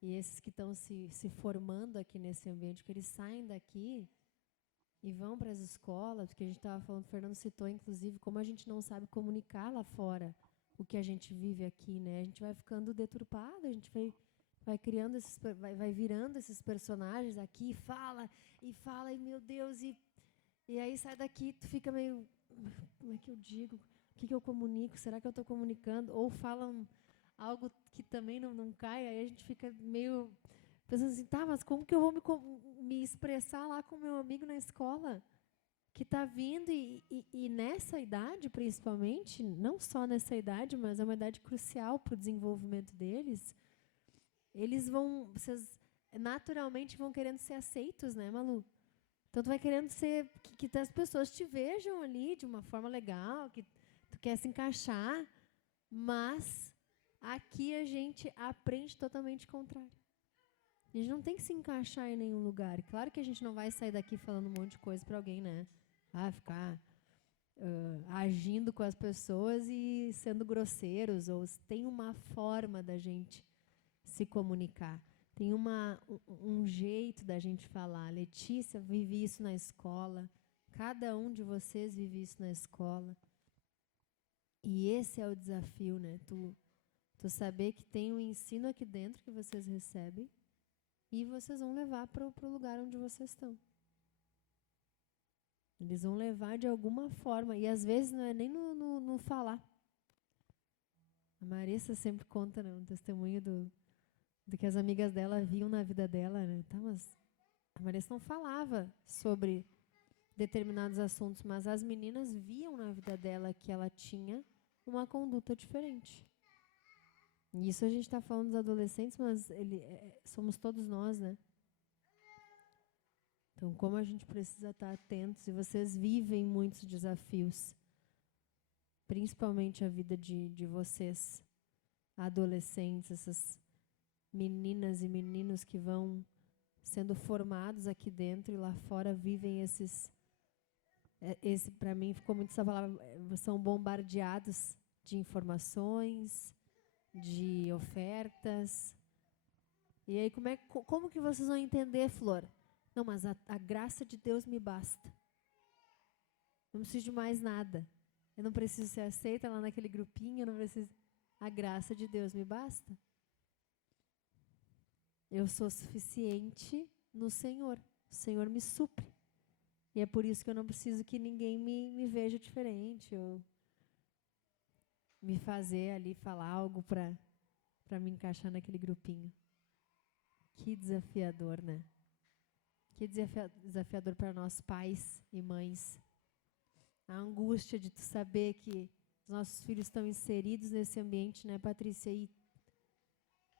E esses que estão se formando aqui nesse ambiente, que eles saem daqui e vão para as escolas, porque a gente estava falando, o Fernando citou, inclusive, como a gente não sabe comunicar lá fora o que a gente vive aqui, né? A gente vai ficando deturpado, a gente vai criando vai virando esses personagens aqui, e fala, e meu Deus, e aí sai daqui, tu fica meio, como é que eu digo? O que eu comunico? Será que eu estou comunicando? Ou falam algo que também não cai, aí a gente fica meio pensando assim, tá, mas como que eu vou me expressar lá com o meu amigo na escola? Que está vindo e nessa idade, principalmente, não só nessa idade, mas é uma idade crucial para o desenvolvimento deles, vocês naturalmente vão querendo ser aceitos, né, Malu? Então, tu vai querendo que as pessoas te vejam ali de uma forma legal, que tu quer se encaixar, mas aqui a gente aprende totalmente o contrário. A gente não tem que se encaixar em nenhum lugar. Claro que a gente não vai sair daqui falando um monte de coisa para alguém, né? Ficar agindo com as pessoas e sendo grosseiros, ou tem uma forma da gente se comunicar. Tem um jeito da gente falar. A Letícia vive isso na escola. Cada um de vocês vive isso na escola. E esse é o desafio, né? Tu saber que tem um ensino aqui dentro que vocês recebem e vocês vão levar para o lugar onde vocês estão. Eles vão levar de alguma forma. E às vezes não é nem no falar. A Marissa sempre conta, né, um testemunho do que as amigas dela viam na vida dela. Né? Tá, mas a Marissa não falava sobre determinados assuntos, mas as meninas viam na vida dela que ela tinha uma conduta diferente. E isso a gente está falando dos adolescentes, mas somos todos nós, né? Então, como a gente precisa estar atentos, e vocês vivem muitos desafios, principalmente a vida de vocês, adolescentes, essas meninas e meninos que vão sendo formados aqui dentro e lá fora vivem para mim ficou muito essa palavra, são bombardeados de informações, de ofertas. E aí como que vocês vão entender, Flor? Não, mas a graça de Deus me basta. Não preciso de mais nada. Eu não preciso ser aceita lá naquele grupinho, eu não preciso. A graça de Deus me basta. Eu sou suficiente no Senhor. O Senhor me supre. E é por isso que eu não preciso que ninguém me veja diferente ou me fazer ali falar algo para me encaixar naquele grupinho. Que desafiador, né? Que desafiador para nós pais e mães. A angústia de tu saber que os nossos filhos estão inseridos nesse ambiente, né, Patrícia? E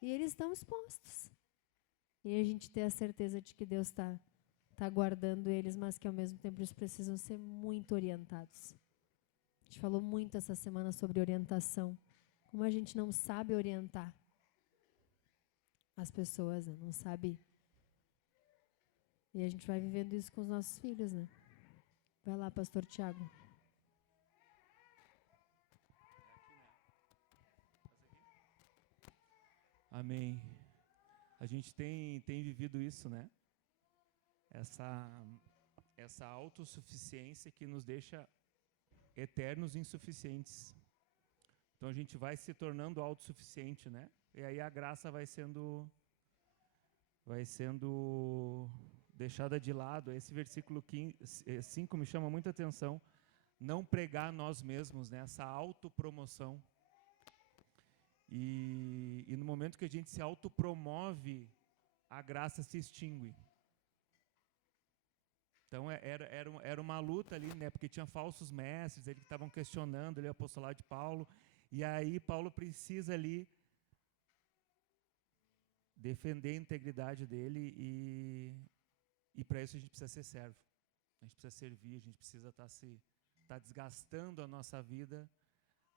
eles estão expostos. E a gente ter a certeza de que Deus está guardando eles, mas que ao mesmo tempo eles precisam ser muito orientados. A gente falou muito essa semana sobre orientação. Como a gente não sabe orientar as pessoas, né? Não sabe. E a gente vai vivendo isso com os nossos filhos, né? Vai lá, pastor Tiago. Amém. A gente tem vivido isso, né? Essa autossuficiência que nos deixa eternos insuficientes. Então a gente vai se tornando autossuficiente, né? E aí a graça vai sendo deixada de lado. Esse versículo 5 me chama muita atenção. Não pregar nós mesmos, né? Essa autopromoção. E no momento que a gente se autopromove, a graça se extingue. Então era uma luta ali, né? Porque tinha falsos mestres ali que estavam questionando ali o apostolado de Paulo. E aí Paulo precisa ali defender a integridade dele e para isso a gente precisa ser servo. A gente precisa servir, a gente precisa estar desgastando a nossa vida,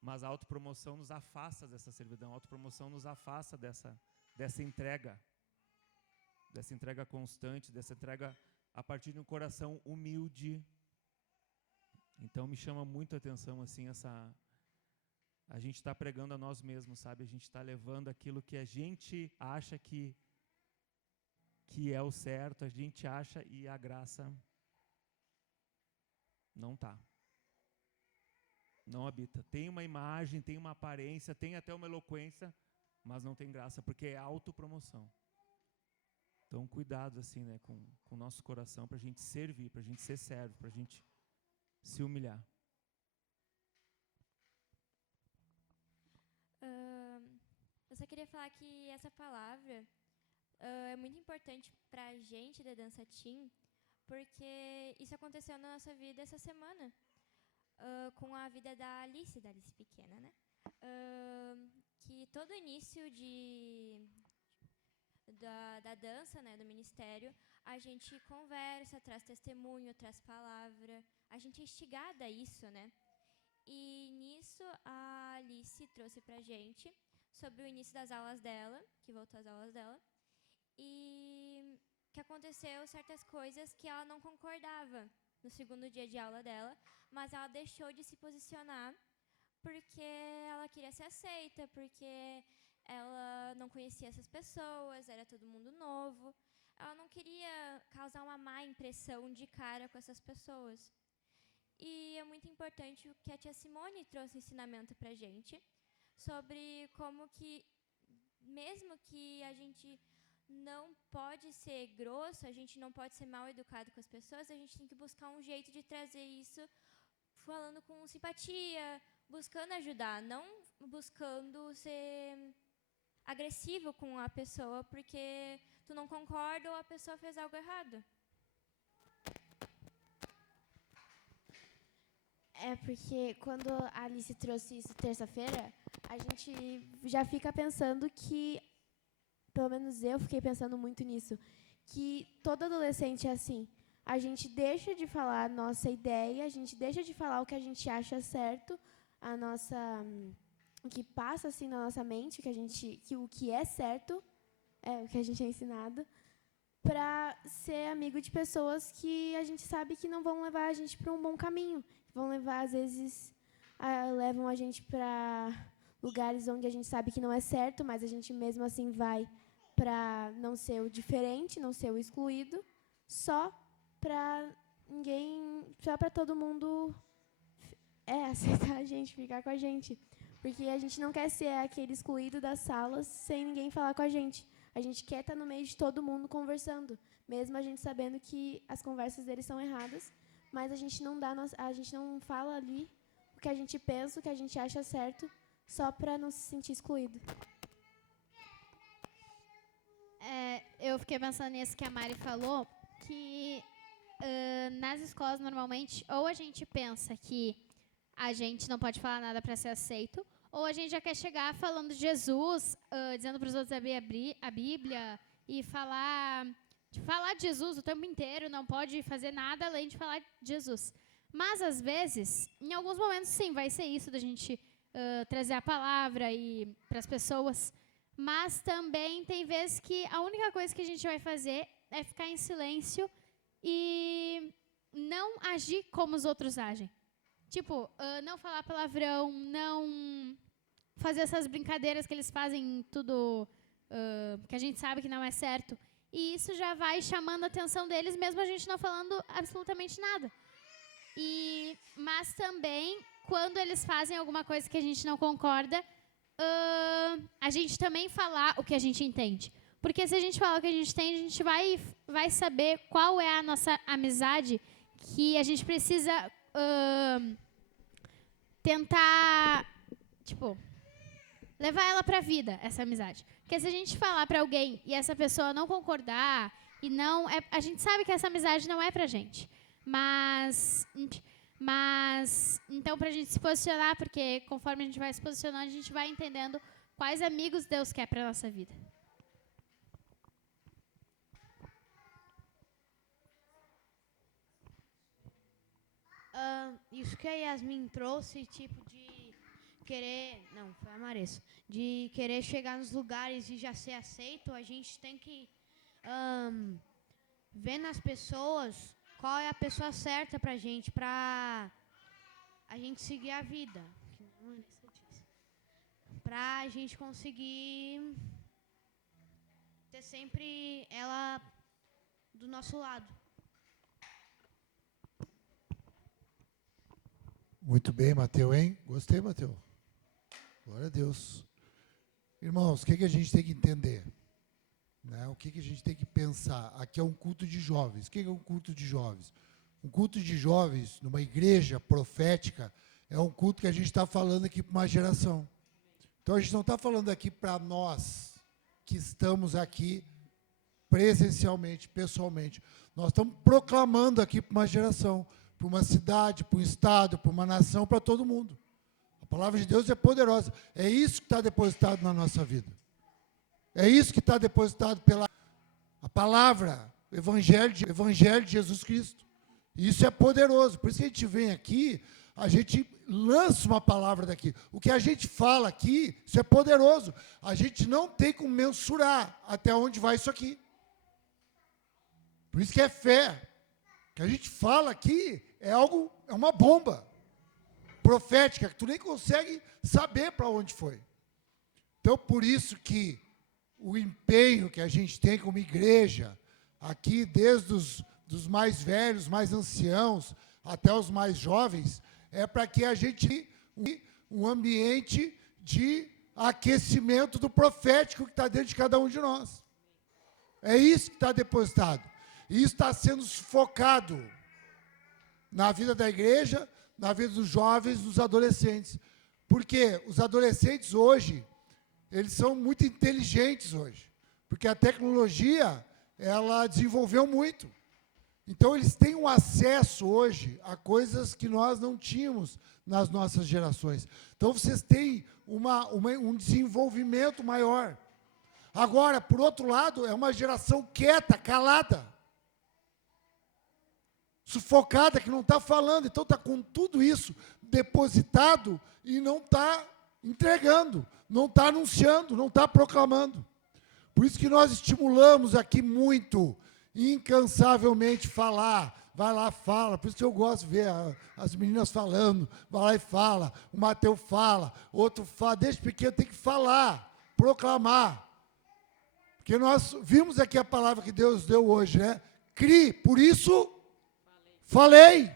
mas a autopromoção nos afasta dessa servidão, a autopromoção nos afasta dessa entrega constante, dessa entrega a partir de um coração humilde. Então me chama muito a atenção assim a gente está pregando a nós mesmos, sabe? A gente está levando aquilo que a gente acha que é o certo, a gente acha, e a graça não está. Não habita. Tem uma imagem, tem uma aparência, tem até uma eloquência, mas não tem graça, porque é autopromoção. Então, cuidado assim, né, com o nosso coração, para a gente servir, para a gente ser servo, para a gente se humilhar. Eu só queria falar que essa palavra é muito importante para a gente da Dança Team, porque isso aconteceu na nossa vida essa semana, com a vida da Alice pequena, né? Que todo início da dança, né, do ministério, a gente conversa, traz testemunho, traz palavra, a gente é instigada a isso, né? E nisso a Alice trouxe pra gente sobre o início das aulas dela, que voltou às aulas dela, e que aconteceu certas coisas que ela não concordava no segundo dia de aula dela, mas ela deixou de se posicionar porque ela queria ser aceita, porque ela não conhecia essas pessoas, era todo mundo novo. Ela não queria causar uma má impressão de cara com essas pessoas. E é muito importante o que a tia Simone trouxe ensinamento pra gente sobre como que, mesmo que a gente não pode ser grosso, a gente não pode ser mal educado com as pessoas, a gente tem que buscar um jeito de trazer isso falando com simpatia, buscando ajudar, não buscando ser agressivo com a pessoa porque tu não concorda ou a pessoa fez algo errado. É porque quando a Alice trouxe isso terça-feira, a gente já fica pensando que, pelo menos eu fiquei pensando muito nisso, que todo adolescente é assim. A gente deixa de falar a nossa ideia, a gente deixa de falar o que a gente acha certo, o que passa assim na nossa mente, o que é certo, o que a gente é ensinado, para ser amigo de pessoas que a gente sabe que não vão levar a gente para um bom caminho. Vão levar, às vezes, levam a gente para lugares onde a gente sabe que não é certo, mas a gente mesmo assim vai para não ser o diferente, não ser o excluído, só para todo mundo aceitar a gente, ficar com a gente. Porque a gente não quer ser aquele excluído das salas sem ninguém falar com a gente. A gente quer estar no meio de todo mundo conversando, mesmo a gente sabendo que as conversas deles são erradas, mas a gente não fala ali o que a gente pensa, o que a gente acha certo, só para não se sentir excluído. Eu fiquei pensando nisso que a Mari falou, que nas escolas, normalmente, ou a gente pensa que a gente não pode falar nada para ser aceito, ou a gente já quer chegar falando de Jesus, dizendo para os outros abrir a Bíblia e falar de Jesus o tempo inteiro, não pode fazer nada além de falar de Jesus. Mas, às vezes, em alguns momentos, sim, vai ser isso da gente trazer a palavra para as pessoas. Mas também tem vezes que a única coisa que a gente vai fazer é ficar em silêncio e não agir como os outros agem. Tipo, não falar palavrão, não fazer essas brincadeiras que eles fazem tudo que a gente sabe que não é certo. E isso já vai chamando a atenção deles, mesmo a gente não falando absolutamente nada. Mas também, quando eles fazem alguma coisa que a gente não concorda, a gente também falar o que a gente entende. Porque se a gente falar o que a gente entende, a gente vai saber qual é a nossa amizade que a gente precisa tentar, levar ela para a vida, essa amizade. Porque se a gente falar para alguém e essa pessoa não concordar, a gente sabe que essa amizade não é para a gente. Mas, então, para a gente se posicionar, porque conforme a gente vai se posicionando, a gente vai entendendo quais amigos Deus quer para a nossa vida. Isso que a Yasmin trouxe, de querer... Não, foi a Maressa. De querer chegar nos lugares e já ser aceito, a gente tem que ver nas pessoas qual é a pessoa certa pra gente seguir a vida. Pra gente conseguir ter sempre ela do nosso lado. Muito bem, Mateus, hein? Gostei, Mateus. Glória a Deus. Irmãos, o que a gente tem que entender? Né? O que a gente tem que pensar? Aqui é um culto de jovens. O que é um culto de jovens? Um culto de jovens, numa igreja profética, é um culto que a gente está falando aqui para uma geração. Então, a gente não está falando aqui para nós, que estamos aqui presencialmente, pessoalmente. Nós estamos proclamando aqui para uma geração, para uma cidade, para um estado, para uma nação, para todo mundo. A palavra de Deus é poderosa. É isso que está depositado na nossa vida. É isso que está depositado pela a palavra, o Evangelho de Jesus Cristo. E isso é poderoso. Por isso que a gente vem aqui, a gente lança uma palavra daqui. O que a gente fala aqui, isso é poderoso. A gente não tem como mensurar até onde vai isso aqui. Por isso que é fé. O que a gente fala aqui é uma bomba profética, que tu nem consegue saber para onde foi. Então, por isso que o empenho que a gente tem como igreja, aqui desde dos mais velhos, mais anciãos, até os mais jovens, é para que a gente tenha um ambiente de aquecimento do profético que está dentro de cada um de nós. É isso que está depositado. E isso está sendo focado na vida da igreja, na vida dos jovens, dos adolescentes. Porque os adolescentes hoje, eles são muito inteligentes hoje. Porque a tecnologia, ela desenvolveu muito. Então, eles têm um acesso hoje a coisas que nós não tínhamos nas nossas gerações. Então, vocês têm um desenvolvimento maior. Agora, por outro lado, é uma geração quieta, calada, sufocada, que não está falando. Então, está com tudo isso depositado e não está entregando, não está anunciando, não está proclamando. Por isso que nós estimulamos aqui muito, incansavelmente falar. Vai lá, fala. Por isso que eu gosto de ver as meninas falando. Vai lá e fala. O Mateus fala. Outro fala. Desde pequeno tem que falar, proclamar. Porque nós vimos aqui a palavra que Deus deu hoje, né? Crie, por isso falei.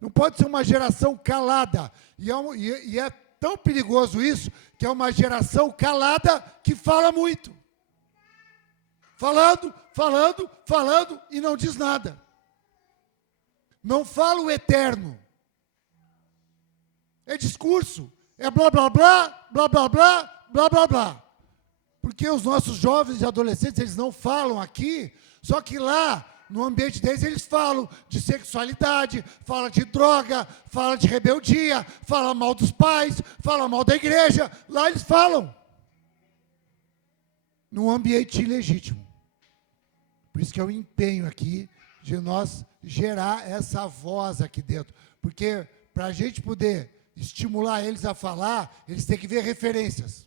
Não pode ser uma geração calada. E é tão perigoso isso, que é uma geração calada que fala muito. Falando, falando, falando e não diz nada. Não fala o eterno. É discurso, é blá, blá, blá, blá, blá, blá, blá, blá, blá. Porque os nossos jovens e adolescentes, eles não falam aqui, só que lá, no ambiente deles, eles falam de sexualidade, falam de droga, falam de rebeldia, falam mal dos pais, falam mal da igreja. Lá eles falam. Num ambiente ilegítimo. Por isso que é o empenho aqui de nós gerar essa voz aqui dentro. Porque para a gente poder estimular eles a falar, eles têm que ver referências.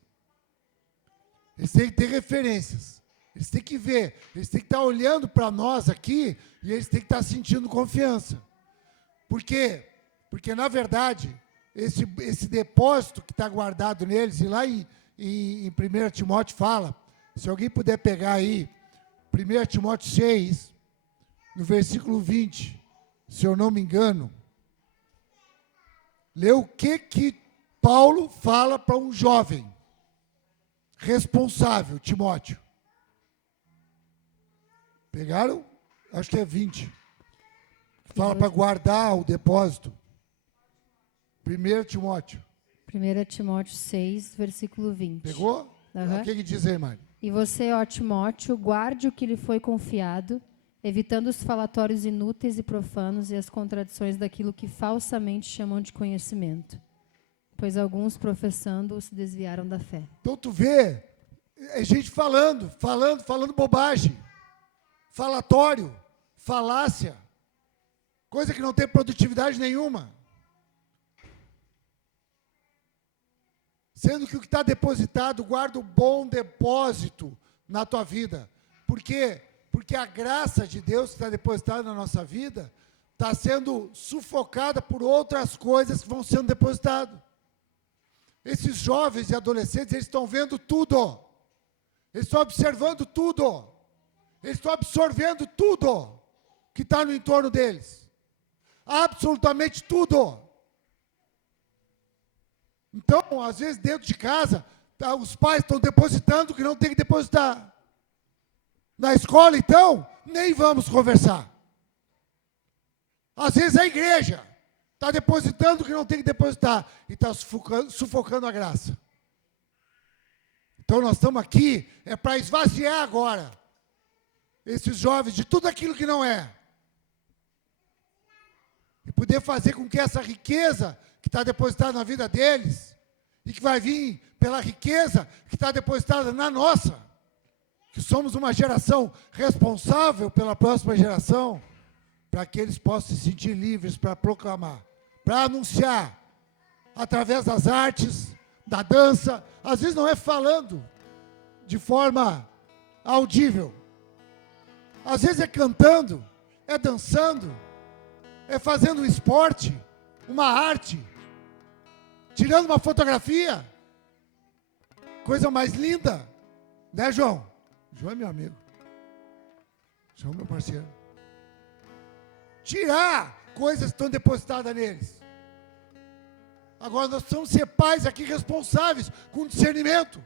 Eles têm que ter referências. Eles têm que ver. Eles têm que estar olhando para nós aqui e eles têm que estar sentindo confiança. Por quê? Porque, na verdade, esse depósito que está guardado neles, e lá em 1 Timóteo fala, se alguém puder pegar aí, 1 Timóteo 6, no versículo 20, se eu não me engano, lê o que Paulo fala para um jovem responsável, Timóteo. Pegaram? Acho que é 20. Fala para guardar o depósito. 1 Timóteo. 1 Timóteo 6, versículo 20. Pegou? Uhum. O que diz aí, Mari? E você, ó Timóteo, guarde o que lhe foi confiado, evitando os falatórios inúteis e profanos e as contradições daquilo que falsamente chamam de conhecimento, pois alguns, professando-o, se desviaram da fé. Então, tu vê, é gente falando bobagem, falatório, falácia, coisa que não tem produtividade nenhuma. Sendo que o que está depositado, guarda um bom depósito na tua vida. Por quê? Porque a graça de Deus que está depositada na nossa vida está sendo sufocada por outras coisas que vão sendo depositadas. Esses jovens e adolescentes, eles estão vendo tudo. Eles estão observando tudo. Eles estão absorvendo tudo que está no entorno deles. Absolutamente tudo. Então, às vezes, dentro de casa, os pais estão depositando o que não tem que depositar. Na escola, então, nem vamos conversar. Às vezes, a igreja está depositando o que não tem que depositar e está sufocando a graça. Então, nós estamos aqui, é para esvaziar agora esses jovens de tudo aquilo que não é. E poder fazer com que essa riqueza que está depositada na vida deles, e que vai vir pela riqueza que está depositada na nossa, que somos uma geração responsável pela próxima geração, para que eles possam se sentir livres para proclamar, para anunciar, através das artes, da dança, às vezes não é falando de forma audível, às vezes é cantando, é dançando, é fazendo um esporte, uma arte, tirando uma fotografia. Coisa mais linda. Né, João? João é meu amigo. João é meu parceiro. Tirar coisas que estão depositadas neles. Agora nós precisamos ser pais aqui responsáveis, com discernimento.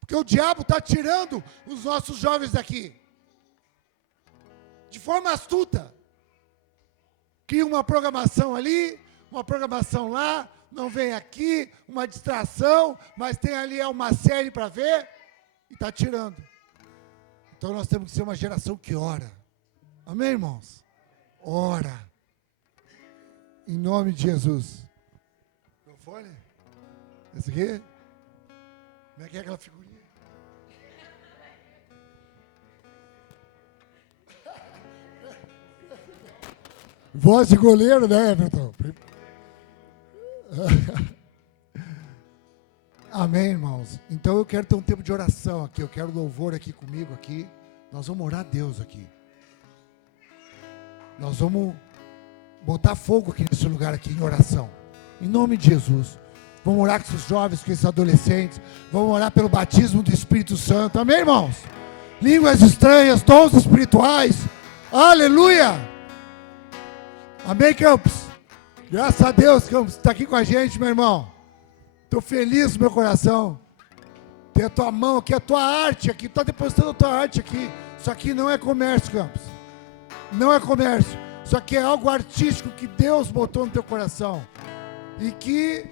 Porque o diabo está tirando os nossos jovens daqui. De forma astuta. Cria uma programação ali, uma programação lá, não vem aqui, uma distração, mas tem ali uma série para ver e está tirando. Então nós temos que ser uma geração que ora. Amém, irmãos? Ora. Em nome de Jesus. Microfone? Esse aqui? Como é que é aquela figurinha? Voz de goleiro, né, Everton? Amém, irmãos? Então eu quero ter um tempo de oração aqui. Eu quero louvor aqui comigo aqui. Nós vamos orar a Deus aqui. Nós vamos botar fogo aqui nesse lugar aqui em oração. Em nome de Jesus. Vamos orar com esses jovens, com esses adolescentes. Vamos orar pelo batismo do Espírito Santo. Amém, irmãos? Línguas estranhas, dons espirituais. Aleluia! Amém, Campos? Graças a Deus, Campos, está aqui com a gente, meu irmão. Estou feliz no meu coração. Ter a tua mão aqui, a tua arte aqui. Está depositando a tua arte aqui. Isso aqui não é comércio, Campos. Não é comércio. Isso aqui é algo artístico que Deus botou no teu coração. E que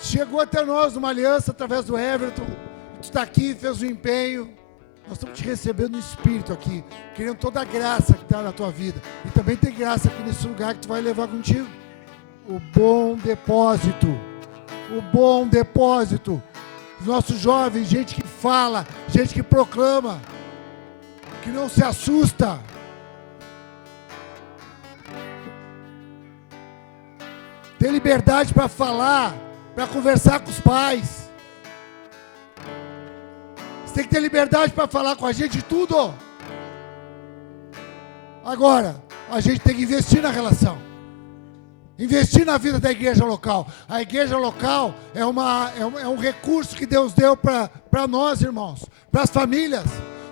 chegou até nós numa aliança através do Everton. Tu está aqui, fez um empenho. Nós estamos te recebendo no Espírito aqui. Querendo toda a graça que está na tua vida. E também tem graça aqui nesse lugar que tu vai levar contigo. O bom depósito. O bom depósito. Os nossos jovens, gente que fala, gente que proclama. Que não se assusta. Ter liberdade para falar, para conversar com os pais. Você tem que ter liberdade para falar com a gente de tudo. Agora, a gente tem que investir na relação. Investir na vida da igreja local. A igreja local é um recurso que Deus deu para nós, irmãos, para as famílias.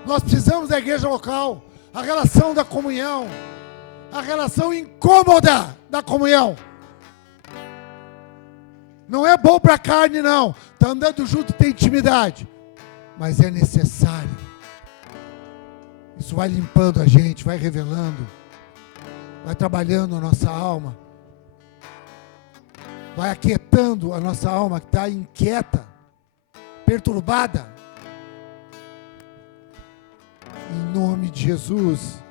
Nós precisamos da igreja local. A relação da comunhão. A relação incômoda da comunhão. Não é bom para a carne, não. Está andando junto, tem intimidade. Mas é necessário. Isso vai limpando a gente, vai revelando. Vai trabalhando a nossa alma. Vai aquietando a nossa alma que está inquieta, perturbada. Em nome de Jesus.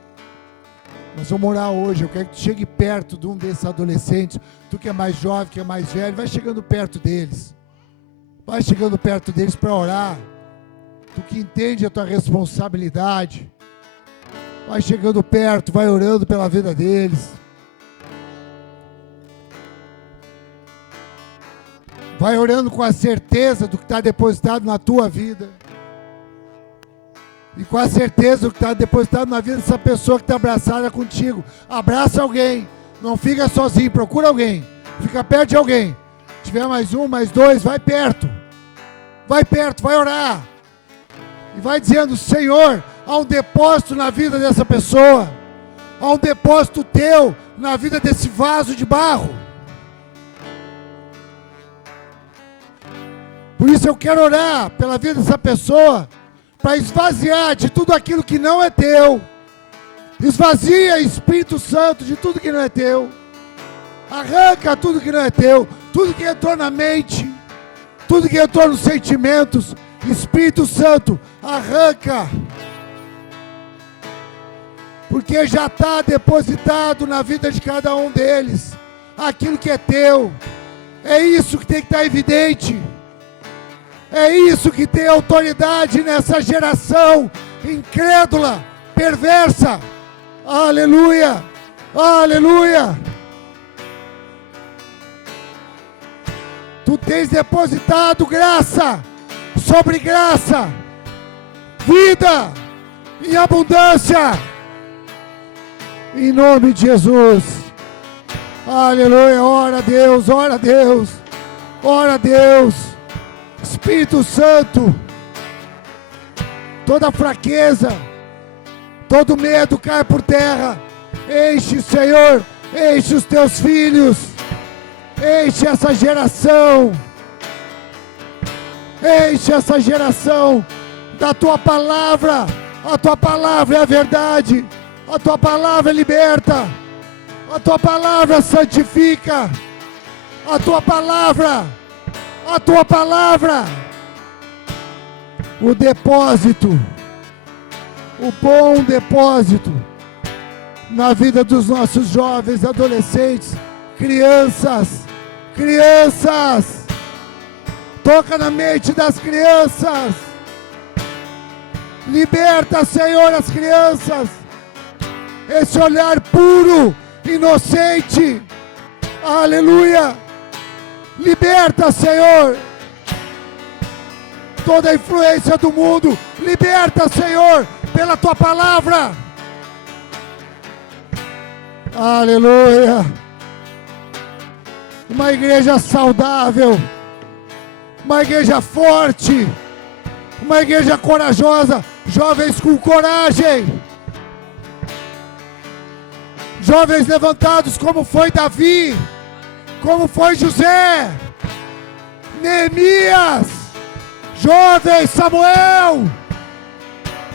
Nós vamos orar hoje. Eu quero que tu chegue perto de um desses adolescentes. Tu que é mais jovem, que é mais velho, vai chegando perto deles. Vai chegando perto deles para orar. Tu que entende a tua responsabilidade. Vai chegando perto, vai orando pela vida deles. Vai orando com a certeza do que está depositado na tua vida. E com a certeza do que está depositado na vida dessa pessoa que está abraçada contigo. Abraça alguém. Não fica sozinho, procura alguém. Fica perto de alguém. Se tiver mais um, mais dois, vai perto. Vai perto, vai orar. E vai dizendo, Senhor, há um depósito na vida dessa pessoa. Há um depósito teu na vida desse vaso de barro. Por isso eu quero orar pela vida dessa pessoa, para esvaziar de tudo aquilo que não é teu. Esvazia, Espírito Santo, de tudo que não é teu. Arranca tudo que não é teu. Tudo que entrou na mente. Tudo que entrou nos sentimentos. Espírito Santo, arranca. Porque já está depositado na vida de cada um deles. Aquilo que é teu. É isso que tem que estar evidente. É isso que tem autoridade nessa geração incrédula, perversa. Aleluia, aleluia. Tu tens depositado graça sobre graça, vida em abundância, em nome de Jesus. Aleluia, ora a Deus, ora a Deus. Ora a Deus. Espírito Santo, toda fraqueza, todo medo cai por terra. Enche, Senhor, enche os teus filhos, enche essa geração da tua palavra. A tua palavra é a verdade, a tua palavra liberta, a tua palavra santifica, a tua palavra, o depósito, o bom depósito na vida dos nossos jovens, adolescentes, crianças, toca na mente das crianças, liberta, Senhor, as crianças, esse olhar puro, inocente, aleluia, liberta, Senhor, toda a influência do mundo, liberta, Senhor, pela tua palavra, aleluia, uma igreja saudável, uma igreja forte, uma igreja corajosa, jovens com coragem, jovens levantados como foi Davi, como foi José, Neemias, jovens Samuel,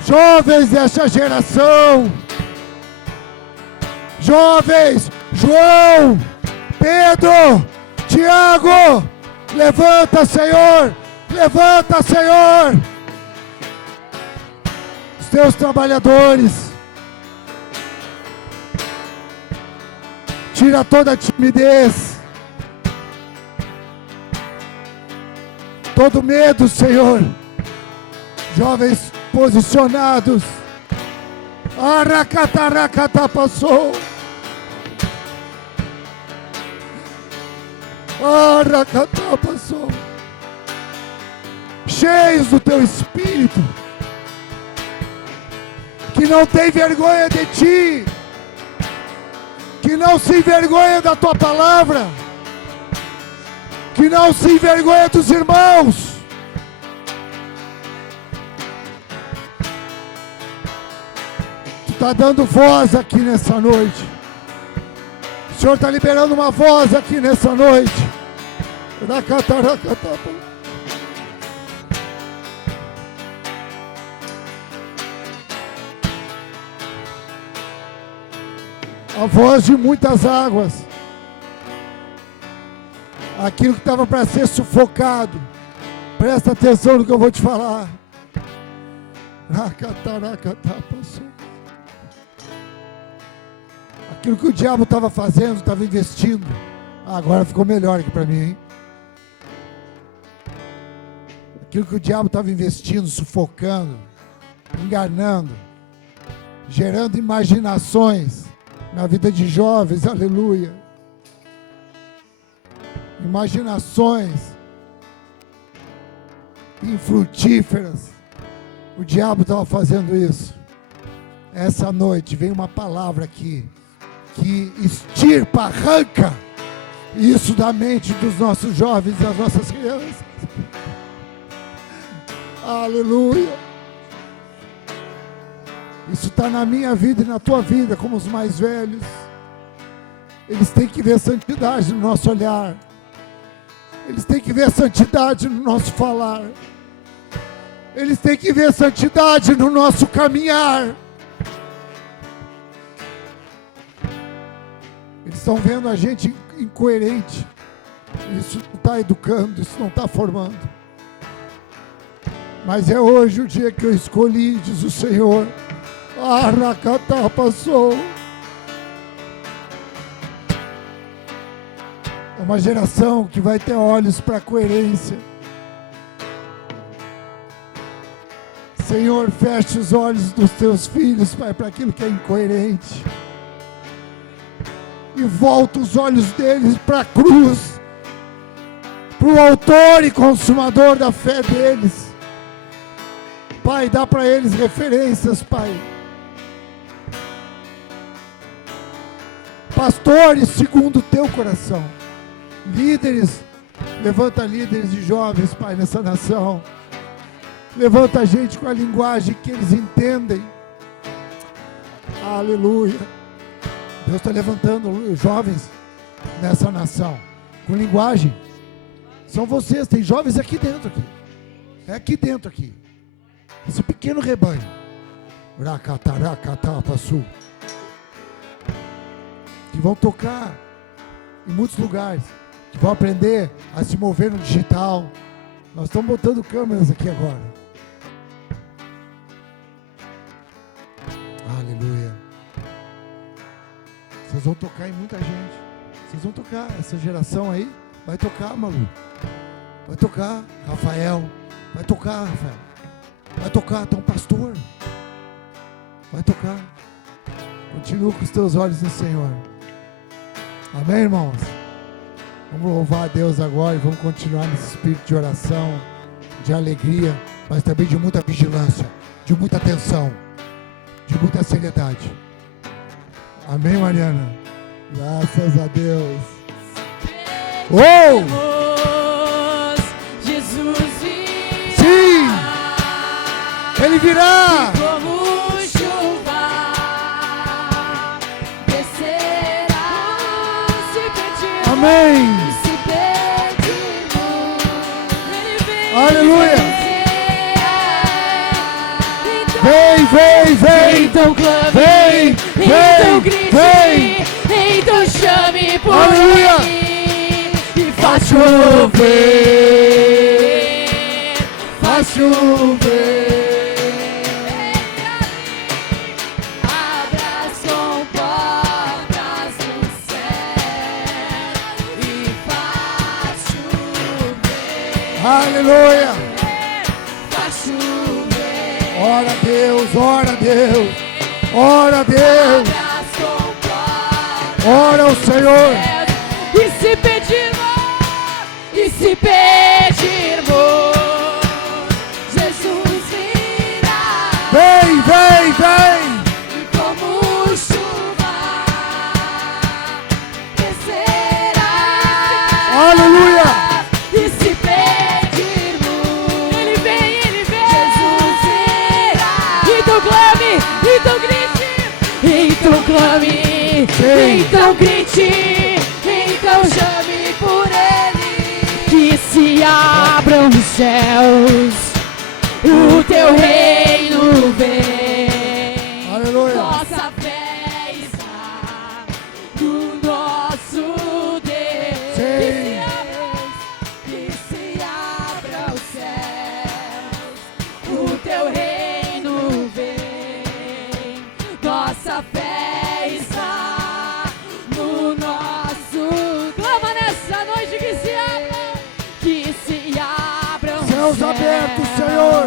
jovens dessa geração, jovens João, Pedro, Tiago, levanta, Senhor, os teus trabalhadores, tira toda a timidez, todo medo, Senhor, jovens posicionados, aracata passou, aracata passou, cheios do teu Espírito, que não tem vergonha de ti, que não se envergonha da tua palavra, que não se envergonha dos irmãos. Tu está dando voz aqui nessa noite. O Senhor está liberando uma voz aqui nessa noite. A voz de muitas águas. Aquilo que estava para ser sufocado. Presta atenção no que eu vou te falar. Aquilo que o diabo estava fazendo, estava investindo. Agora ficou melhor aqui para mim, hein? Aquilo que o diabo estava investindo, sufocando, enganando, gerando imaginações na vida de jovens, aleluia. Imaginações infrutíferas. O diabo estava fazendo isso. Essa noite vem uma palavra aqui que extirpa, arranca isso da mente dos nossos jovens, das nossas crianças. Aleluia. Isso está na minha vida e na tua vida, como os mais velhos. Eles têm que ver santidade no nosso olhar. Eles têm que ver santidade no nosso falar. Eles têm que ver santidade no nosso caminhar. Eles estão vendo a gente incoerente. Isso não está educando, isso não está formando. Mas é hoje o dia que eu escolhi, diz o Senhor. Aracatá passou. É uma geração que vai ter olhos para a coerência. Senhor, feche os olhos dos teus filhos, Pai, para aquilo que é incoerente. E volta os olhos deles para a cruz, para o autor e consumador da fé deles. Pai, dá para eles referências, Pai. Pastores segundo o teu coração. Líderes Levanta líderes de jovens, Pai, nessa nação. Levanta a gente com a linguagem que eles entendem. Aleluia. Deus está levantando jovens nessa nação com linguagem. São vocês, tem jovens aqui dentro. Aqui. É aqui dentro. Aqui. Esse pequeno rebanho. Racataracatapaçu. Que vão tocar em muitos lugares. Que vão aprender a se mover no digital. Nós estamos botando câmeras aqui agora. Aleluia. Vocês vão tocar em muita gente. Vocês vão tocar. Essa geração aí vai tocar, Malu. Vai tocar, Rafael. Vai tocar, Rafael. Vai tocar, tem um pastor. Vai tocar. Continua com os teus olhos no Senhor. Amém, irmãos? Vamos louvar a Deus agora e vamos continuar nesse espírito de oração, de alegria, mas também de muita vigilância, de muita atenção, de muita seriedade. Amém, Mariana? Graças a Deus. Oh! Jesus virá. Sim! Ele virá! Como chuva descerá. Se pedir, Amém! se pedirmos, Ele vem. Aleluia! Vem! Então clame, Vem! então grite, Vem! então chame por Aleluia! Ele e faz chover, Faz chover! abra as comportas do céu e faz chover, Aleluia! faz chover, Ora a Deus, ora a Deus, ora a Deus, abra as comportas. ora ao Senhor. E se pedirmos, Jesus virá. Vem! E como chuva descerá. Aleluia! E se pedirmos, Ele vem. Jesus virá. Então clame, então grite. Então clame, Sim. então grite. Então chame por Ele. Que se abram os céus, o teu reino vem. Aleluia! Nossa fé está no nosso Deus. Sim. Que se abra os céus, o teu reino vem. Nossa fé está no nosso. Clama nessa noite que se abram Céus os céus abertos, Senhor.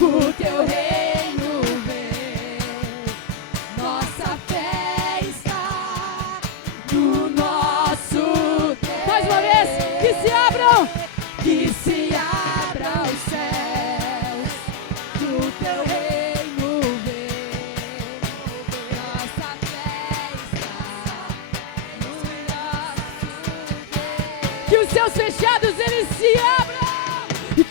o teu reino vem. Nossa fé está no nosso Deus. Mais uma vez, que se abram os céus, o teu reino vem. Nossa fé está no nosso Deus. Que os céus fechados eles se abram.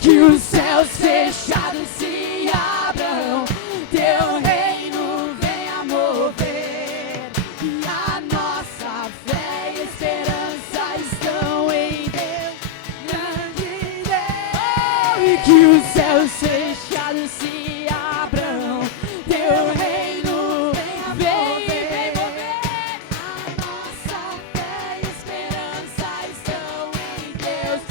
Que os céus fechados se abram, teu reino venha mover, e a nossa fé e esperança estão em Deus, grande Deus. E que os céus fechados se abram, teu reino vem mover, a nossa fé e esperança estão em Deus,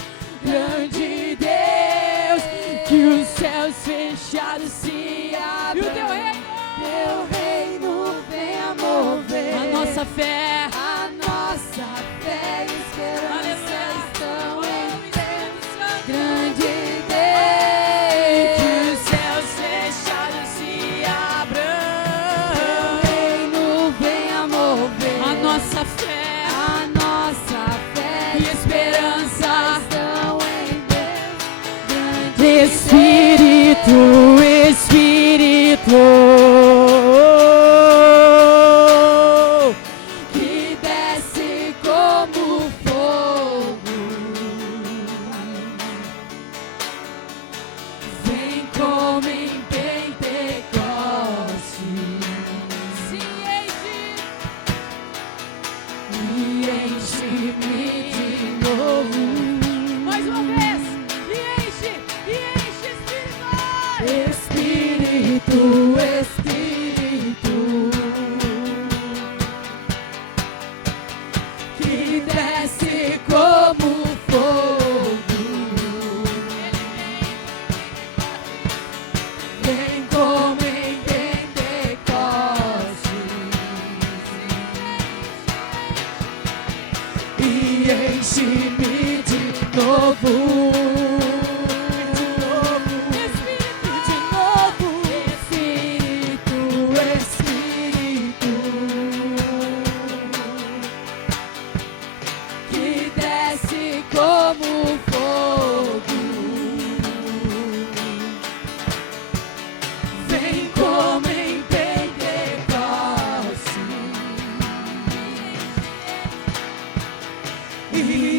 grande Deus. Que os céus fechados se abram, e o teu reino venha mover. A nossa fé e esperança estão em Deus, grande Deus. Que os céus fechados se abram, teu reino venha mover. A nossa fé e esperança estão em Deus, grande Espírito, que enche-me de novo.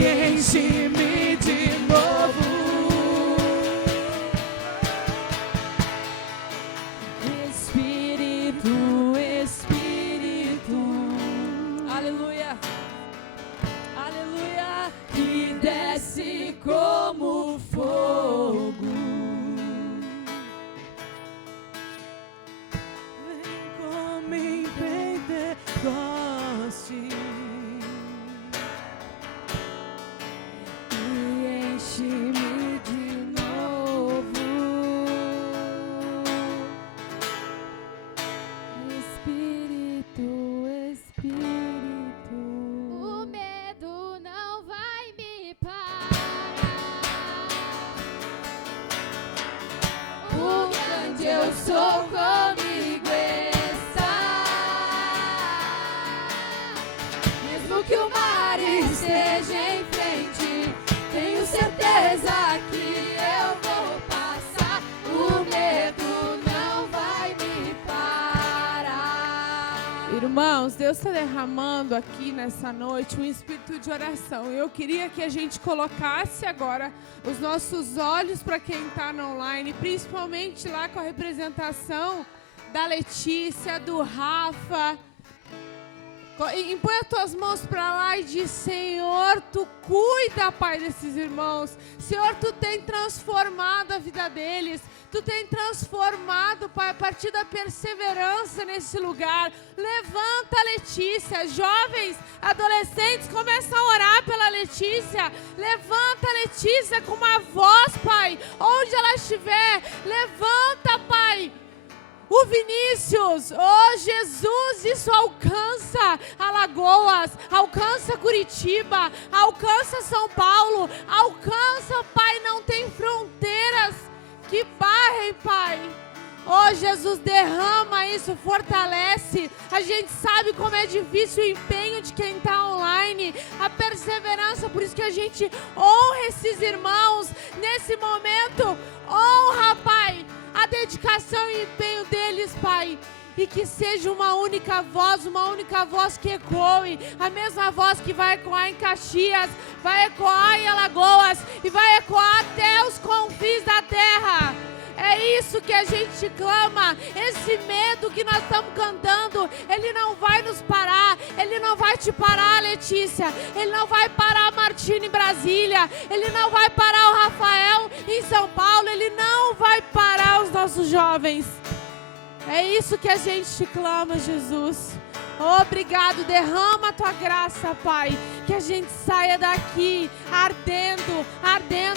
Enche-me de novo. Espírito, Espírito, aleluia, aleluia, que desce como fogo. Vem como em Pentecoste. Enche-me de novo. Espírito, Espírito. O medo não vai me parar. O grande eu sou comigo está. Mesmo que o mar esteja em frente, tenho certeza que eu vou passar. O medo não vai me parar. Irmãos, Deus está derramando aqui nessa noite um espírito de oração. Eu queria que a gente colocasse agora os nossos olhos para quem está no online, principalmente lá com a representação da Letícia, do Rafa. Impõe as tuas mãos para lá e diz: Senhor, Tu cuida, Pai, desses irmãos. Senhor, Tu tem transformado a vida deles. Tu tem transformado, Pai, a partir da perseverança nesse lugar. Levanta a Letícia. Jovens, adolescentes, começam a orar pela Letícia. Levanta a Letícia com uma voz, Pai, onde ela estiver. Levanta, Pai, o Vinícius. Oh, Jesus, isso alcança Alagoas, alcança Curitiba, alcança São Paulo, alcança, Pai, não tem fronteiras que barrem, Pai. Oh, Jesus, derrama isso, fortalece. A gente sabe como é difícil o empenho de quem está online, a perseverança, por isso que a gente honra esses irmãos nesse momento. Honra, Pai, a dedicação e empenho deles, Pai. E que seja uma única voz que ecoe, a mesma voz que vai ecoar em Caxias, vai ecoar em Alagoas e vai ecoar até os confins da terra. É isso que a gente clama. Esse medo que nós estamos cantando, ele não vai nos parar. Ele não vai te parar, Letícia. Ele não vai parar a Martina em Brasília. Ele não vai parar o Rafael em São Paulo. Ele não vai parar os nossos jovens. É isso que a gente te clama, Jesus. Obrigado, derrama a Tua graça, Pai. Que a gente saia daqui ardendo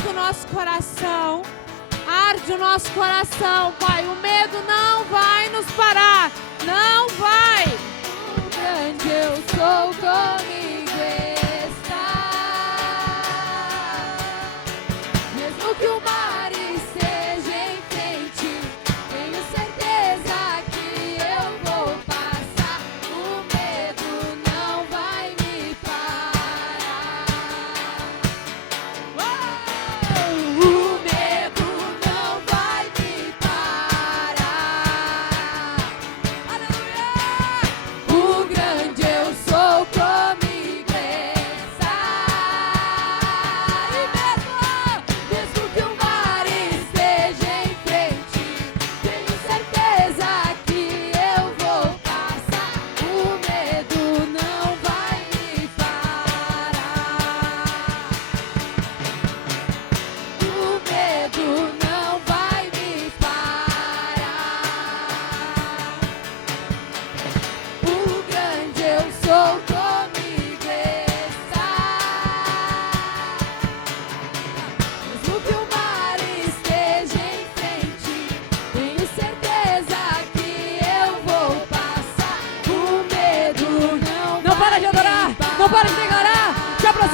o nosso coração. Arde o nosso coração, Pai. O medo não vai nos parar. Não vai. O grande eu sou comigo está. Mesmo que o mar esteja em frente, tenho certeza que eu vou passar. O medo não vai me parar. O medo não vai me parar. Aleluia!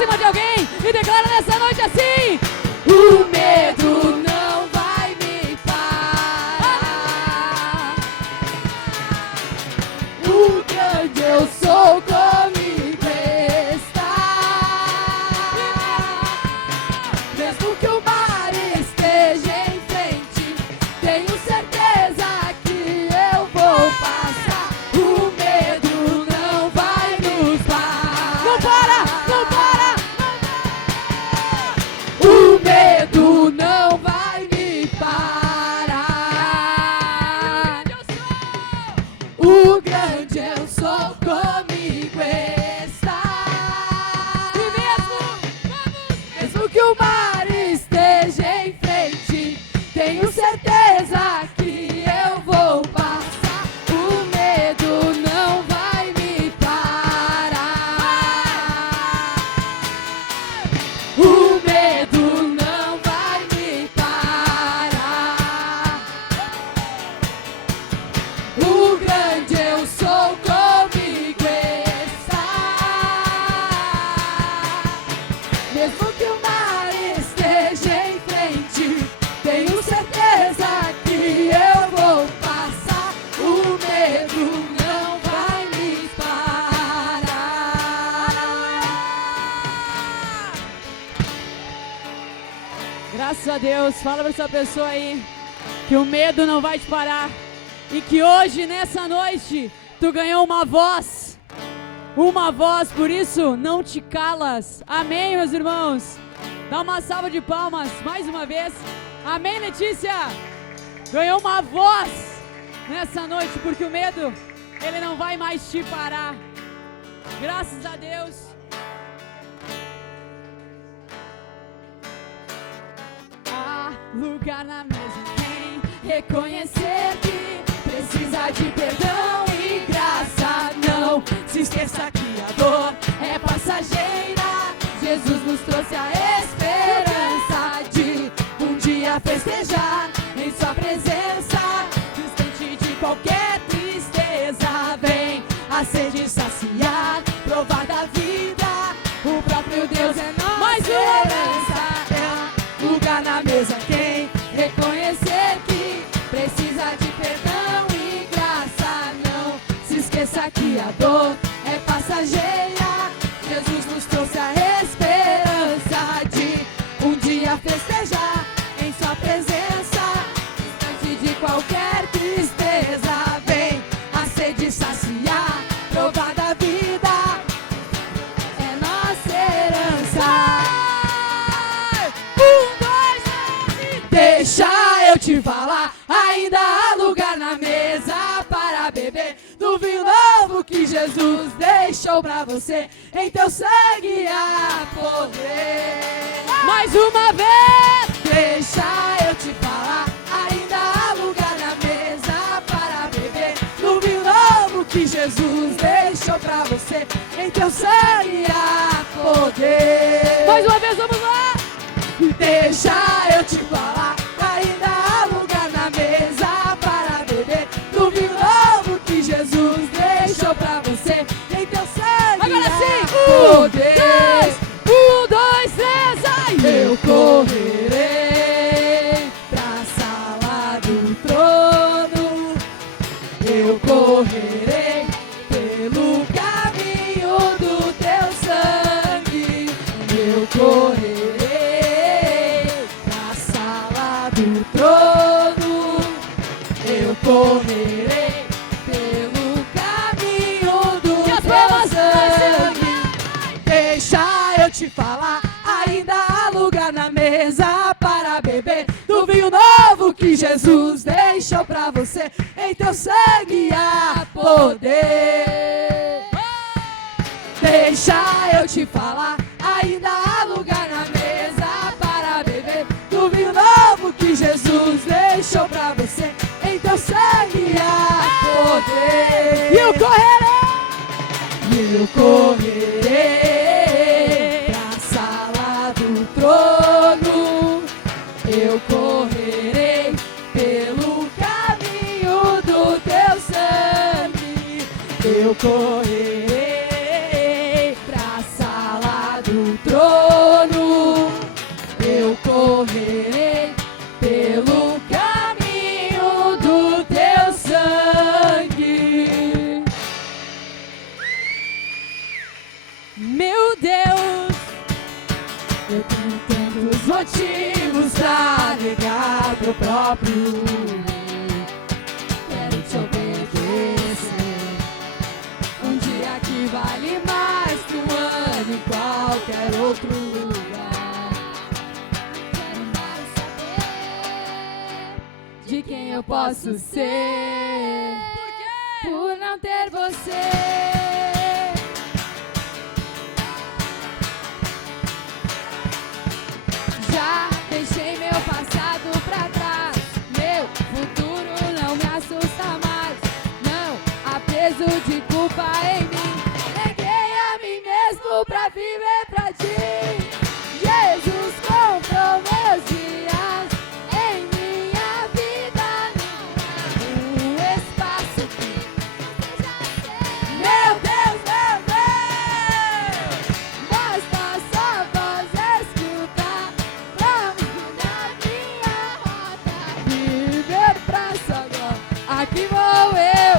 cima de alguém e declara nessa noite assim: o medo não vai me parar. O grande eu sou comigo está. Mesmo que o mar esteja em frente, tenho certeza que eu vou passar. O medo não vai nos parar. Não para, não para, não para. O medo não vai me parar. O grande eu sou comigo está. E mesmo que o mar esteja em frente, tenho certeza que eu vou passar. O medo não vai me parar. O medo não vai me parar. O grande eu sou comigo está. Mesmo que o mar esteja em frente, tenho certeza que eu vou passar. O medo não vai me parar. Graças a Deus, fala pra essa pessoa aí que o medo não vai te parar. E que hoje, nessa noite, tu ganhou uma voz. Uma voz, por isso, não te calas. Amém, meus irmãos? Dá uma salva de palmas, mais uma vez. Amém, Letícia? Ganhou uma voz nessa noite, porque o medo, ele não vai mais te parar. Graças a Deus. Há lugar na mesa quem reconhecer que precisa de perdão e graça. Não se esqueça que a dor é passageira. Jesus nos trouxe a esperança de um dia festejar em sua presença. Distante de qualquer tristeza, vem a sede saciar, provar da vida. O próprio Deus é nossa esperança. É lugar na mesa quem reconhecer que precisa de perdão e graça. Não se esqueça que a dor é passageira. Jesus nos trouxe a esperança de um dia festejar em sua presença. Distante de qualquer tristeza, vem a sede saciar, provar da vida. É nossa herança. 1, 2, 3. Deixa eu te falar, ainda há lugar na mesa para beber do vinho novo que Jesus deixou pra você. Em teu sangue há poder. Mais uma vez, deixa eu te falar, ainda há lugar na mesa para beber do vinho novo que Jesus deixou pra você. Em teu sangue há poder. Mais uma vez, vamos lá. Deixa eu te falar, ainda há lugar na mesa para beber do vinho novo que Jesus deixou pra você. Em teu sangue agora sim, poder. 1, 2, 3, ai! Eu correrei pra sala do trono. Eu correrei pelo caminho do teu sangue. Eu correrei pra sala do trono. Eu correrei pelo caminho do teu sangue. Deixa eu te falar, ainda há lugar na mesa para beber do vinho novo que Jesus deixou pra você. Em teu sangue há poder. Deixa eu te falar, ainda há lugar na mesa para beber do vinho novo que Jesus deixou pra você. Em teu sangue há poder. E eu correrei pra sala do trono. Eu correrei pelo caminho do teu sangue. Eu correrei pra sala do trono. Meu Deus, eu tenho tantos motivos pra negar pro próprio. Quero te obedecer. Um dia que vale mais que um ano em qualquer outro lugar. Quero mais saber De quem eu posso ser por não ter você. Já deixei meu passado pra trás. Meu futuro não me assusta mais. Não há peso de culpa em mim. Neguei a mim mesmo pra viver pra ti. Jesus comprou meus dias. Em minha vida não há um espaço que seja seu. Meu Deus, basta só voz escutar pra mudar minha rota. Viver pra sua glória, aqui vou eu.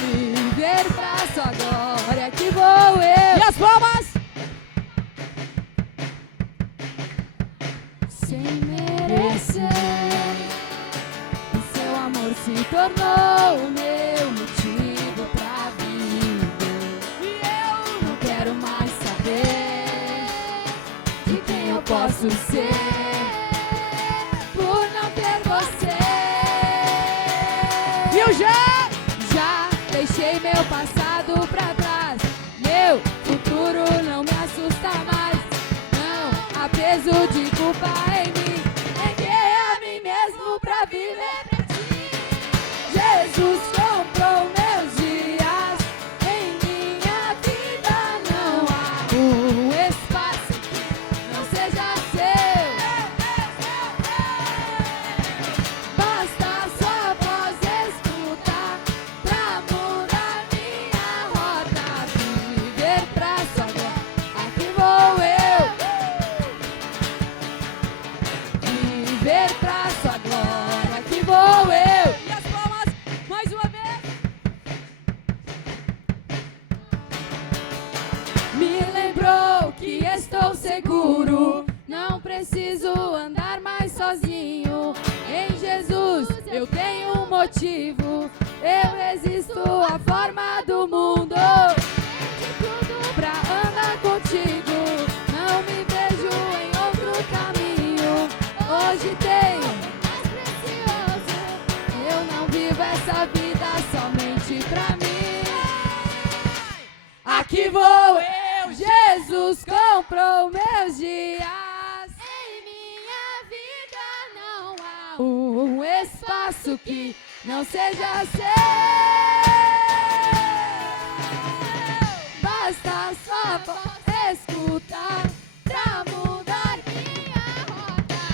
Viver pra sua glória, aqui vou eu. E as palmas! Sem merecer, o seu amor se tornou o meu motivo pra viver. E eu não quero mais saber de quem eu posso ser por não ter você. E eu já deixei meu passado pra trás. Meu futuro não me assusta mais. Não há peso de culpa em mim. Neguei a mim mesmo pra viver pra ti. Jesus comprou meus dias. Em minha vida não há um espaço que não seja seu. Basta sua voz escutar pra mudar minha rota. Viver pra sua glória, aqui vou eu. Viver pra sua glória, aqui vou eu. E as palmas, mais uma vez. Me lembrou que estou seguro. Não preciso andar mais sozinho. Em Jesus eu tenho um motivo. Eu resisto à forma do mundo. De tudo pra andar contigo. Não me vejo em outro caminho. Hoje tenho mais precioso. Eu não vivo essa vida somente pra mim. Aqui vou eu. Jesus comprou meus dias. em minha vida não há Um espaço que não seja seu. Basta só voz escutar pra mudar minha rota.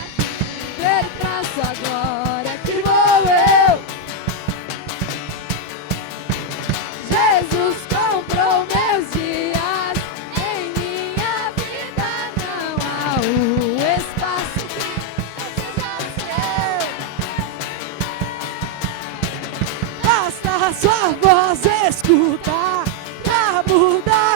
ver pra sua glória, que vou eu. Jesus comprou meus dias. Em minha vida não há um espaço que não seja seu. Basta sua voz escutar pra mudar